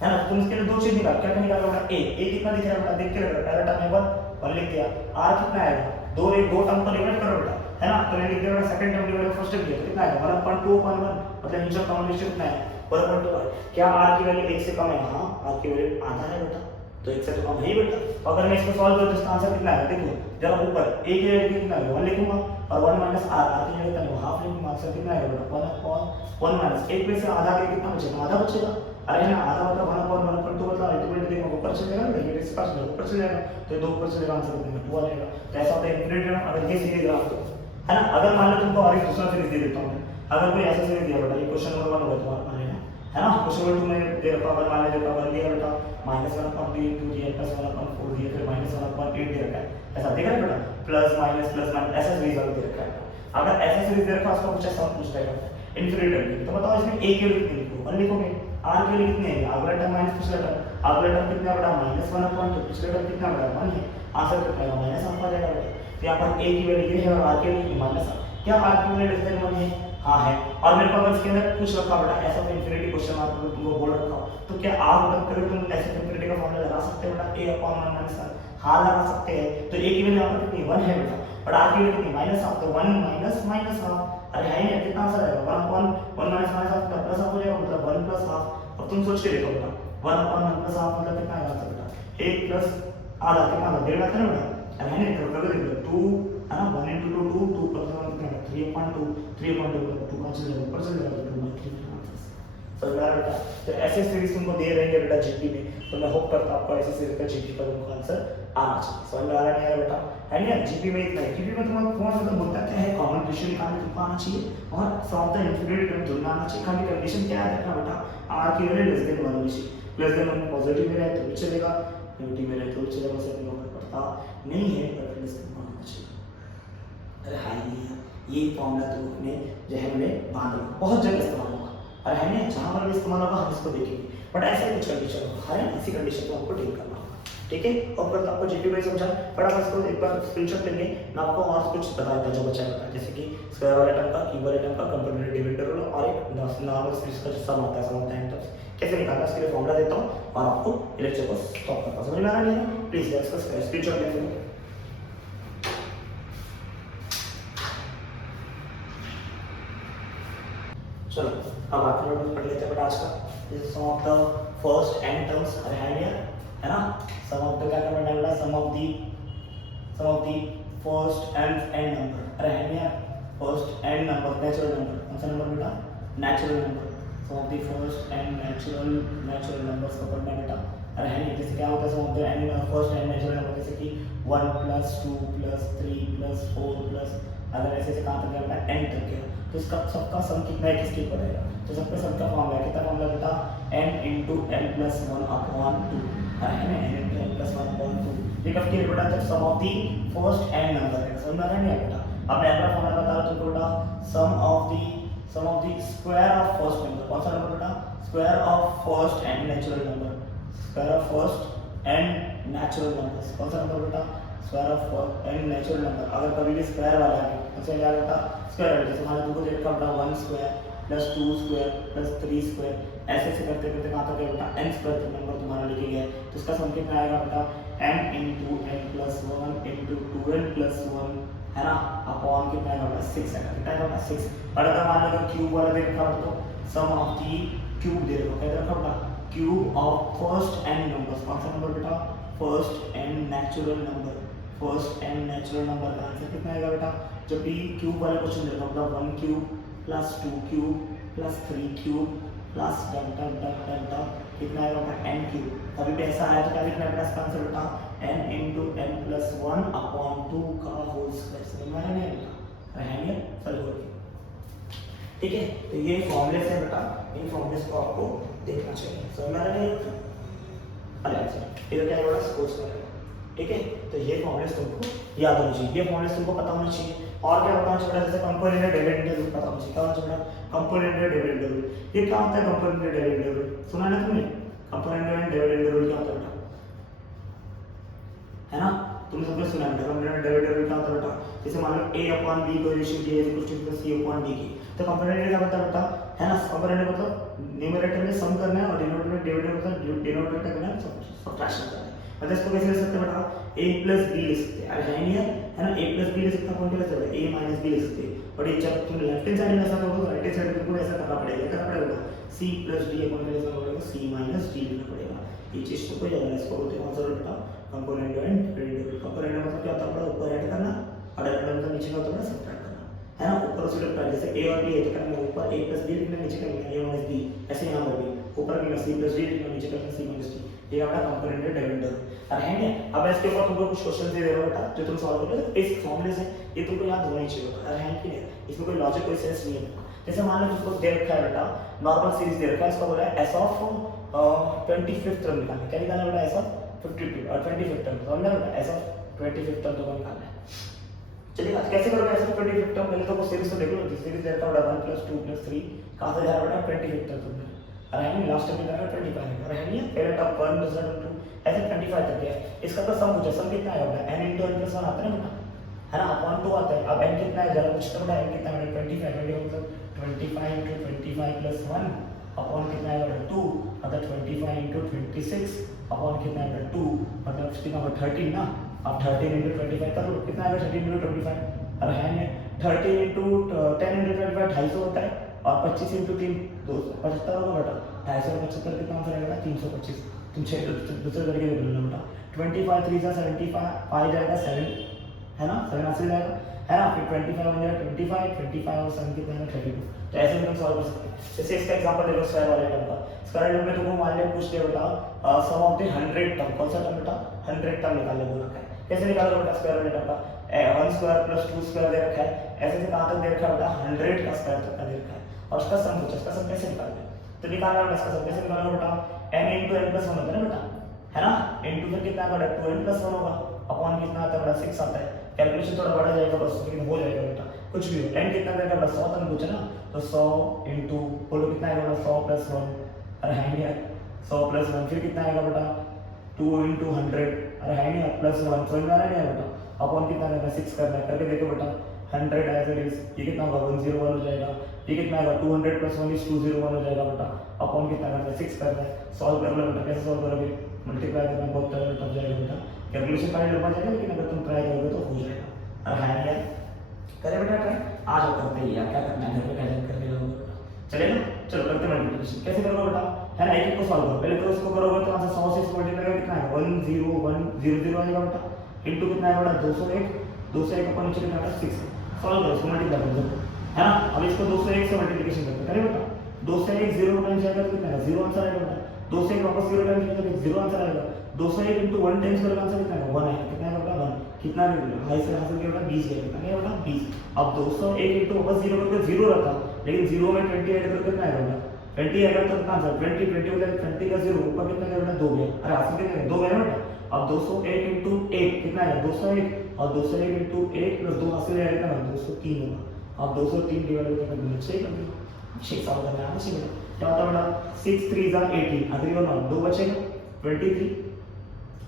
है ना? तुम इसके लिए दो चीज निकाल। क्या निकालो बेटा? a कितना दिख रहा है बेटा? देख के रखो। पहला टर्म है 1 लिख दिया। r कितना आएगा? दो टर्म को डिवाइड करो बेटा, है ना? तो ये लिख दिया second term divide first term किया, कितना आएगा? 1/2 upon 1 मतलब इनका कॉमन रेशियो कितना है? 1/2। क्या r की वैल्यू 1 से कम है? हां, r की वैल्यू आधा है बेटा, तो 1 से तो कम है ही बेटा। तो अगर मैं इसको सॉल्व करूं तो इसका आंसर कितना आएगा? देखो जरा ऊपर a की वैल्यू कितना है? 1 लिखूंगा और 1 माइनस r, r की वैल्यू कितना है? हाफ लिखूंगा। आंसर कितना आएगा बेटा? 1/1 माइनस 1 में से आधा के कितना बचेगा? आधा बचेगा। अरे ना, आधा मतलब 1/1/2 मतलब अल्टीमेटली देखो ऊपर चलेगा बेटा, ये इसका ऊपर चलेगा, तो ये दो ऊपर चलेगा, आंसर कितना? 2 आ जाएगा। तो ऐसा होता है इन्फिनिटी टर्म। अगर ये सीरीज रहा तो, है ना? अगर मान लो तुमको और एक दूसरा सीरीज दे देता हूं, अगर कोई ऐसा सीरीज दिया बेटा, ये क्वेश्चन नंबर 1 होगा तुम्हारा, मान लेना, है ना? क्वेश्चन नंबर 2 में दे रखा, अगर मान लीजिए 1 दिया बेटा, -1/2 दिया, +1/4 दिया, फिर -1/8 दे रखा है, ऐसा देख रहे बेटा? प्लस माइनस ऐसा सीरीज वाला दे रखा है। अगर ऐसा सीरीज दे रखा उसका कुछ ऐसा पूछ रहेगा इन्फिनिटी टर्म, तो बताओ इसमें a की वैल्यू कितनी लिखोगे? 1 लिखोगे। r की वैल्यू कितनी है? अगला टर्म माइनस पिछला टर्म। अगला टर्म कितना बेटा? -1/2, पिछला टर्म कितना बेटा? 1 है। आंसर कितना आएगा? -1 आ जाएगा बेटा। तो यहाँ पर a की वैल्यू ये है और r की वैल्यू -1। क्या r की वैल्यू लेस देन 1 है? हाँ है। और मेरे को अगर इसके अंदर कुछ रखा बेटा ऐसा तो इन्फिनिटी क्वेश्चन मार्क में तुमको बोल रखा हो, तो क्या r मतलब करें तुम ऐसे इन्फिनिटी का फॉर्मूला लगा सकते हो बेटा? a/1 - 1। हाँ लगा सकते हैं। तो a की वैल्यू यहाँ पर कितनी? 1 है बेटा, और r की वैल्यू कितनी? -1। तो 1 -1/2। अरे है ना? कितना आंसर आएगा? 1/1 -1/2 का प्लस हाफ हो जाएगा, मतलब 1 + हाफ। अब तुम सोच के देखो बेटा, 1/1 + हाफ मतलब कितना आएगा आंसर बेटा? 1 + आधा कितना होगा? 1.5 है ना बेटा? अरे है ना? तो कर दो 2, है ना? 1 × 2 2 2 + 1 कितना? 3/2 3/2 2 का चल जाएगा, ऊपर चल जाएगा, 2/3 समझ में आ रहा है बेटा? तो ऐसे सीरीज तुमको दे रहेंगे बेटा जीपी में, तो मैं होप करता हूं आपको ऐसे सीरीज का जीपी का तुमको आंसर आना चाहिए। समझ में आ रहा है नहीं आ रहा बेटा? है ना? जीपी में इतना है। जीपी में तुम्हारा कौन मतलब मुद्दा क्या है? कॉमन रेशियो निकालना तुमको आना चाहिए और सम ऑफ द इन्फिनिटी टर्म ढूंढना आना चाहिए। खाली कंडीशन क्या है देखना बेटा, r की वैल्यू लेस देन 1 होनी चाहिए। लेस देन 1 पॉजिटिव में रहे तो भी चलेगा, नेगेटिव में रहे तो भी चलेगा, उससे कोई फर्क पड़ता नहीं है, बट लेस देन 1 होना चाहिए। अरे हां, ये फॉर्मूला तुम अपने जहन में बांध लो, बहुत जगह इस्तेमाल होगा। अरे है ना? जहां पर भी इस्तेमाल होगा हम इसको देखेंगे, बट ऐसे कुछ कंडीशन होगा, है ना? इसी कंडीशन को आपको डील करना होगा, ठीक है? और फिर आपको जीपी में समझा, बट आप इसको एक बार स्क्रीनशॉट लेंगे, मैं आपको और कुछ बता देता जो बचा है, जैसे कि स्क्वायर वाले टर्म का, क्यूब वाले टर्म का, कंप्लीमेंट्री डिविडेंड रूल और एक नॉर्मल सीरीज का जो सम होता है, सम ऑफ द टर्म्स कैसे निकालना है, इसके लिए फॉर्मूला देता हूं और आपको लेक्चर को स्टॉप करता हूं। समझ में आ रहा है नहीं? प्लीज इसका स्क्रीनशॉट ले लो। चलो अब आखिरी नोट पढ़ लेते हैं बेटा आज का। This sum of the first n terms है ना? सम ऑफ द क्या करना है बेटा? Sum of the first n number, अरे है ना? First n number natural number, कौन सा नंबर बेटा? Natural number. Sum of the first n natural numbers को पढ़ना है बेटा, अरे है नहीं, जैसे क्या होता है sum of the n first n natural number, जैसे कि 1 + 2 + 3 + 4 प्लस, अगर ऐसे से कहाँ तक गया बेटा एन तक गया, तो इसका सबका सम कितना है, किसके ऊपर आएगा, तो सबका सम का फॉर्मूला कितना फॉर्मूला बेटा n × n + 1/2 है ना, n × n + 1/2। ये कब के लिए बेटा, जब sum of the first n number है, समझ में आ रहा है नहीं बेटा। अब मैं अगला फॉर्मूला बता रहा हूं तुमको बेटा, sum of the square of first number, कौन सा नंबर बेटा, square of first n natural number, square of first n natural number, कौन सा नंबर बेटा, square of n natural number. अगर कभी भी स्क्वायर वाला है तो क्या बेटा स्क्वायर, जैसे मान लो तुमको दे रखा बेटा 1 स्क्वायर + 2 स्क्वायर + 3 स्क्वायर, ऐसे ऐसे करते करते कहाँ तक गया बेटा n स्क्वायर तक नंबर तुम्हारा लेके गया है, तो इसका सम कितना आएगा बेटा n × n + 1 × 2n + 1 है ना, अपॉन कितना आएगा बेटा 6 आएगा, कितना आएगा बेटा 6। और अगर मान लो क्यूब वाला दे रखा हो तो सम ऑफ दी क्यूब दे रखा, क्या दे रखा बेटा, cube of first n numbers, कौन सा नंबर बेटा, first n natural number, first n natural number का आंसर कितना आएगा बेटा, जब भी क्यूब वाला क्वेश्चन देखा मतलब 1 cube + 2 cube + 3 cube plus delta delta कितना आएगा बेटा n क्यूब, कभी भी ऐसा आया तो क्या लिखना है बेटा इसका आंसर बेटा n × n + 1/2 का होल स्क्वायर, समझ में आ रहा है बेटा, रहेंगे सॉल्व करिए, ठीक है। तो ये फॉर्मूले से बेटा, इन फॉर्मूलेस को आपको देखना चाहिए, समझ में आ रहा है अरे अच्छा इधर क्या होगा स्कोर्स करेगा, ठीक है। तो ये फॉर्मूलेस तुमको याद होना चाहिए, ये फॉर्मूलेस तुमको पता होना चाहिए। और क्या होता है छोटा, जैसे कंपोनेंट डिविडेंड रूल पता होना चाहिए, क्या होना चाहिए कंपोनेंट डिविडेंड रूल, ये क्या होता है कंपोनेंट डिविडेंड रूल, सुना ना तुमने, कंपोनेंट डिविडेंड रूल क्या होता है बेटा, है ना, तुमने सबने सुना है कंपोनेंट डिविडेंड रूल क्या होता है बेटा, जैसे मान लो a/b को रेशियो दिया है इक्वल टू c/d की, तो कंपोनेंट क्या होता है बेटा, है ना, कंपोनेंट मतलब न्यूमरेटर में सम करना है और डिनोमिनेटर में डिविडेंड मतलब डिनोमिनेटर का करना है सब्ट्रैक्शन करना है, मतलब इसको कैसे लिख सकते हैं बेटा a + b लिख सकते हैं, अरे है ना a + b लिख सकते हैं, कौन कैसे होगा a - b लिख सकते हैं, और ये जब तुम लेफ्ट हैंड साइड में ऐसा करोगे तो राइट हैंड साइड में तुमको ऐसा करना पड़ेगा, क्या करना पड़ेगा c + d अपन कैसे होगा c - d लिखना पड़ेगा, ये चीज तो कोई जगह इसको बोलते हैं कौन सा बेटा कंपोनेंट एंड डिविडेंड। कंपोनेंट मतलब क्या होता है ऊपर ऐड करना और डिविडेंड मतलब नीचे का होता है सब्ट्रैक्ट करना, है ना, ऊपर उसी तरह जैसे a और b है तो करना ऊपर a + b लिखना, नीचे करना a - b, ऐसे यहां पर भी ऊपर लिखना c + d लिखना, नीचे करना c - d, ये हमारा कंपोनेंट डिविडेंड रहेंगे। अब इसके ऊपर तुमको कुछ क्वेश्चन दे रहा बेटा जो तुम सॉल्व करोगे, बेसिक फॉर्मूले से ये तुमको याद होना ही चाहिए बेटा, है कि नहीं, इसमें कोई लॉजिक कोई सेंस नहीं है। जैसे मान लो तुमको दे रखा है बेटा नॉर्मल सीरीज दे रखा है, इसका बोला है s ऑफ 25th टर्म निकालना, क्या निकालना बेटा s ऑफ 52 और 25th टर्म, समझ रहे हो s ऑफ 25th टर्म तो निकालना है। चलिए कैसे करोगे s ऑफ 25th टर्म, पहले तो वो सीरीज तो देख लो, सीरीज दे रखा है 1 + 2 + 3 कहां से जा रहा है बेटा 25th टर्म तुमने, अरे नहीं लास्ट टाइम निकाला 25 है, अरे नहीं पहले टर्म 1 दूसरा टर्म 2 ऐसे 25 तक गया, इसका तो सम पूछा, सम कितना आएगा बेटा n × n + 1 आता है ना बेटा, है ना, अपॉन 2 आता है, अब n कितना है जरा पूछता बेटा n कितना है 25 मतलब 25 × 25 + 1 अपॉन कितना है बेटा 2, मतलब 25 × 26 अपॉन कितना है बेटा 2 मतलब कितना होगा 13 ना, अब 13 × 25 कर लो कितना आएगा 13 × 25, अरे है नहीं 13 × 10 × 25 250 होता है और 25 × 3 275 होगा बेटा, 275 कितना आंसर आएगा 325, तुम दूसरे तरीके से बोलना बेटा 25 3 75 जाएगा 7 है ना 7 आंसर जाएगा, है ना, फिर 25 बन जाएगा 25 और 7 कितना है 32, तो ऐसे भी हम सॉल्व कर सकते हैं। जैसे इसका एग्जांपल ले लो स्क्वायर वाले टर्म का, स्क्वायर टर्म में तुमको मान लिया पूछ लिया बेटा सम ऑफ द 100 टर्म, कौन सा टर्म बेटा 100 टर्म निकालने बोला है, कैसे निकालोगे बेटा स्क्वायर वाले टर्म का 1 स्क्वायर + 2 स्क्वायर दे रखा है, ऐसे से कहां तक दे रखा है बेटा 100 का स्क्वायर तक का दे रखा है, और उसका सम पूछा, इसका सम कैसे निकालोगे, तो निकालना बेटा इसका सम कैसे निकालोगे बेटा n × n + 1 होता है ना बेटा, है ना, इनटू फिर कितना बेटा 2n + 1 होगा अपॉन कितना आता है बेटा 6 आता है, कैलकुलेशन थोड़ा बढ़ा जाएगा बस लेकिन हो जाएगा बेटा, कुछ भी हो n कितना देगा बेटा 100 तक पूछा ना, तो 100 इनटू बोलो कितना आएगा बेटा 100 + 1, अरे है नहीं 100 + 1 फिर कितना आएगा बेटा 2 × 100, अरे है नहीं +1 समझ में आ रहा है बेटा, अपॉन कितना आएगा 6 करना है, करके देखो बेटा 100 एज इट इज, ये कितना होगा 101 हो जाएगा, ये कितना आएगा 200 + 1 = 201 हो जाएगा बेटा, अपॉन कितना करना है 6 करना है, सॉल्व कर लो बेटा, कैसे सॉल्व करोगे मल्टीप्लाई करना बहुत टफ जाएगा बेटा, कैलकुलेशन फाइल लंबा जाएगा लेकिन अगर तुम ट्राई करोगे तो हो जाएगा, और है क्या करे बेटा ट्राई आज और करते ही यार, क्या करना है घर पे कैसे करके लोगे चलेगा, चलो करते हैं मल्टीप्लिकेशन, कैसे करोगे बेटा, है ना, एक को सॉल्व करो, पहले तो इसको करोगे तो आंसर 100 से इसको मल्टीप्लाई करके कितना आएगा 10100 आएगा बेटा, इनटू कितना आएगा बेटा 201 अपन नीचे कितना बेटा 6, सॉल्व करो इसको मल्टीप्लाई करो, है ना, अब इसको 201 से मल्टीप्लिकेशन करते हैं, करे बेटा 2 से 1 0 टाइम्स आएगा तो कितना है 0 आंसर आएगा बेटा, 2 से एक वापस 0 टाइम्स करेंगे तो 0 आंसर आएगा। 201 इंटू 1 टाइम्स करेंगे आंसर कितना आएगा 1 आएगा। कितना आएगा 1 कितना भी हाई से हासिल किया बेटा 20 गया। कितना गया बेटा 20। अब 201 इंटू वापस 0 करके 0 रखा, लेकिन 0 में 20 ऐड करके कितना आएगा बेटा 20 आएगा तो कितना आंसर 20 20 हो जाएगा 20 का 0 ऊपर कितना गया बेटा 2 गया। अरे हासिल कितना गया 2 गया बेटा। अब 201 इंटू 1 कितना आएगा 201 और 201 इंटू 1 प्लस 2 हासिल आएगा ना 203 होगा। अब 203 डिवाइड करके नीचे कर दो। 6 सॉल्व करना है मुझे बेटा। क्या होता है बेटा 6 3 जा 18 अग्री और नॉट 2 बचेगा 23।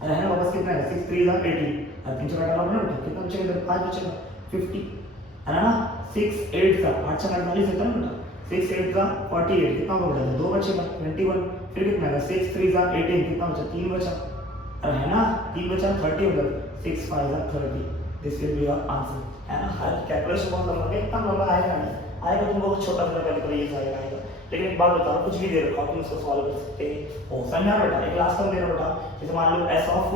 अरे है ना वापस कितना है 6 3 जा 18 और 3 से काटा ना बेटा कितना बचेगा इधर 5 बचेगा 50 है ना। 6 8 का 8 से 48 होता है बेटा 6 8 का 48 कितना होगा बेटा 2 बचेगा 21। फिर कितना है 6 3 जा 18 कितना बचा 3 बचा। अरे है ना 3 बचा 30 होगा 6 5 जा 30। This will be your answer है ना। हर कैलकुलेशन बहुत लंबा है इतना लंबा आएगा आएगा तुम बहुत छोटा सा कैलकुलेशन आएगा। लेकिन एक बात बताओ कुछ भी दे रखा तुम इसको सॉल्व कर सकते हो समझा बेटा। एक लास्ट टर्म दे रहा बेटा जैसे मान लो s ऑफ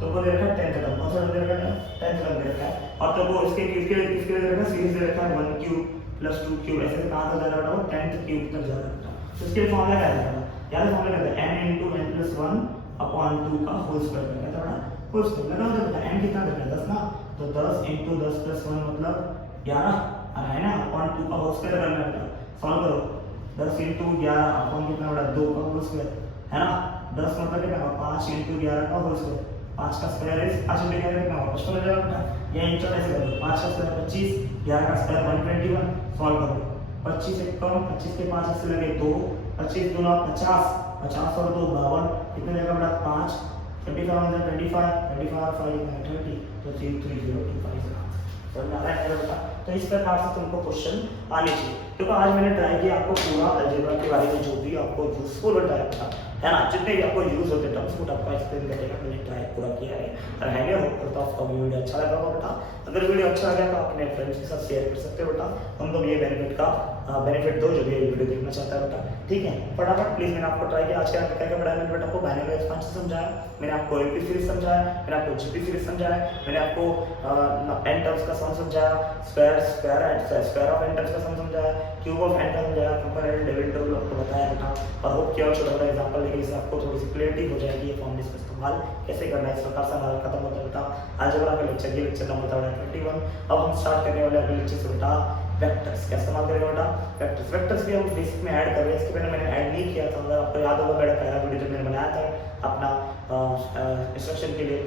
तुमको दे रखा है 10th टर्म कौन सा दे रखा है 10th टर्म दे रखा है और तुमको इसके किसके दे रखा है सीरीज दे रखा है 1 क्यूब प्लस 2 क्यूब ऐसे कहां तक जा रहा है बेटा वो 10th क्यूब तक जा रहा है बेटा। तो इसके फॉर्मूला क्या है बेटा यार फॉर्मूला क्या है n * n + 1 अपॉन 2 का होल स्क्वायर करना है बेटा। होल स्क्वायर लगाओ बेटा n कितना करना है 10 ना तो 10 * 10 + 1 मतलब 11 है ना अपॉन 2 का होल स्क्वायर करना है बेटा। सॉल्व करो 10 * 11 अपॉन कितना बेटा 2 का होल स्क्वायर है ना। 10 मतलब कितना 5 * 11 का होल स्क्वायर 5 का स्क्वायर है 5 * 11 कितना वापस हो जाएगा बेटा। ये इंचो ऐसे करो 5 का स्क्वायर 25 11 का स्क्वायर 121 सॉल्व करो 25 से कम 25 के 5 से लगे 2 25 दूना 50 50 और 2 52 कितने जाएगा बेटा 5 25 और 5 30 तो 3025 समझ आ रहा है बेटा। तो इस प्रकार से तुमको क्वेश्चन आने चाहिए क्योंकि आज मैंने ट्राई किया आपको पूरा अलजेब्रा के बारे में जो भी आपको यूजफुल होता है ना जितने भी आपको यूज होते टर्म्स को आपका एक्सप्लेन करेगा मैंने ट्राई पूरा किया है और है क्या होप करता हूं आपको वीडियो अच्छा लगा होगा बेटा। अगर वीडियो अच्छा लगा तो अपने फ्रेंड्स के साथ शेयर कर सकते हो बेटा। हमको ये बेनिफिट दो जो भी वीडियो देखना चाहता है बेटा ठीक है। फटाफट प्लीज मैंने आपको ट्राई किया आज क्या क्या पढ़ाया मैंने बेटा आपको बाइनरी एक्सपेंशन समझाया मैंने आपको एपी सीरीज समझाया मैंने आपको जीपी सीरीज समझाया मैंने आपको n टर्म्स का सम समझाया स्क्वायर ऑफ n टर्म्स का सम समझाया क्यूब ऑफ n टर्म्स समझाया कंपैरेटिव डेरिवेटिव रूल आपको बताया बेटा। और होप किया छोटा बड़ा एग्जांपल लेके इससे आपको थोड़ी सी क्लियरिटी हो जाएगी ये फॉर्मूले का इस्तेमाल कैसे करना है। इस प्रकार से हमारा खत्म होता है बेटा अलजेब्रा का लेक्चर। ये लेक्चर नंबर 21। अब हम स्टार्ट करने वाले अगले लेक्चर से बेटा वेक्टर्स क्या इस्तेमाल करेंगे बेटा वेक्टर्स भी हम बेसिक में ऐड कर रहे हैं। इसके पहले मैंने ऐड नहीं किया था अगर आपको याद होगा मेरा पहला वीडियो जब मैंने बनाया था अपना इंस्ट्रक्शन के लिए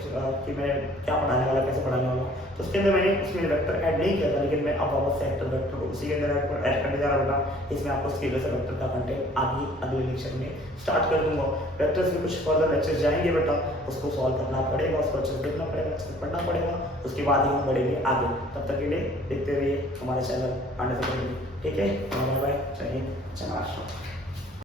कि मैं क्या पढ़ाने वाला कैसे पढ़ाने वाला तो उसके अंदर मैंने उसमें वेक्टर ऐड नहीं किया था लेकिन मैं अब वापस से वेक्टर को उसी के अंदर ऐड करने जा रहा बेटा। इसमें आपको स्केलर से वेक्टर का कंटेंट आगे अगले लेक्चर में स्टार्ट कर दूंगा। वेक्टर्स में कुछ फर्दर लेक्चर जाएंगे बेटा उसको सॉल्व करना पड़ेगा उसको अच्छे से देखना पड़ेगा अच्छे से पढ़ना पड़ेगा उसके बाद ही हम बढ़ेंगे आगे। तब तक के लिए देखते रहिए हमारे चैनल आने से पहले ठीक है। बाय बाय जय हिंद जय महाराष्ट्र।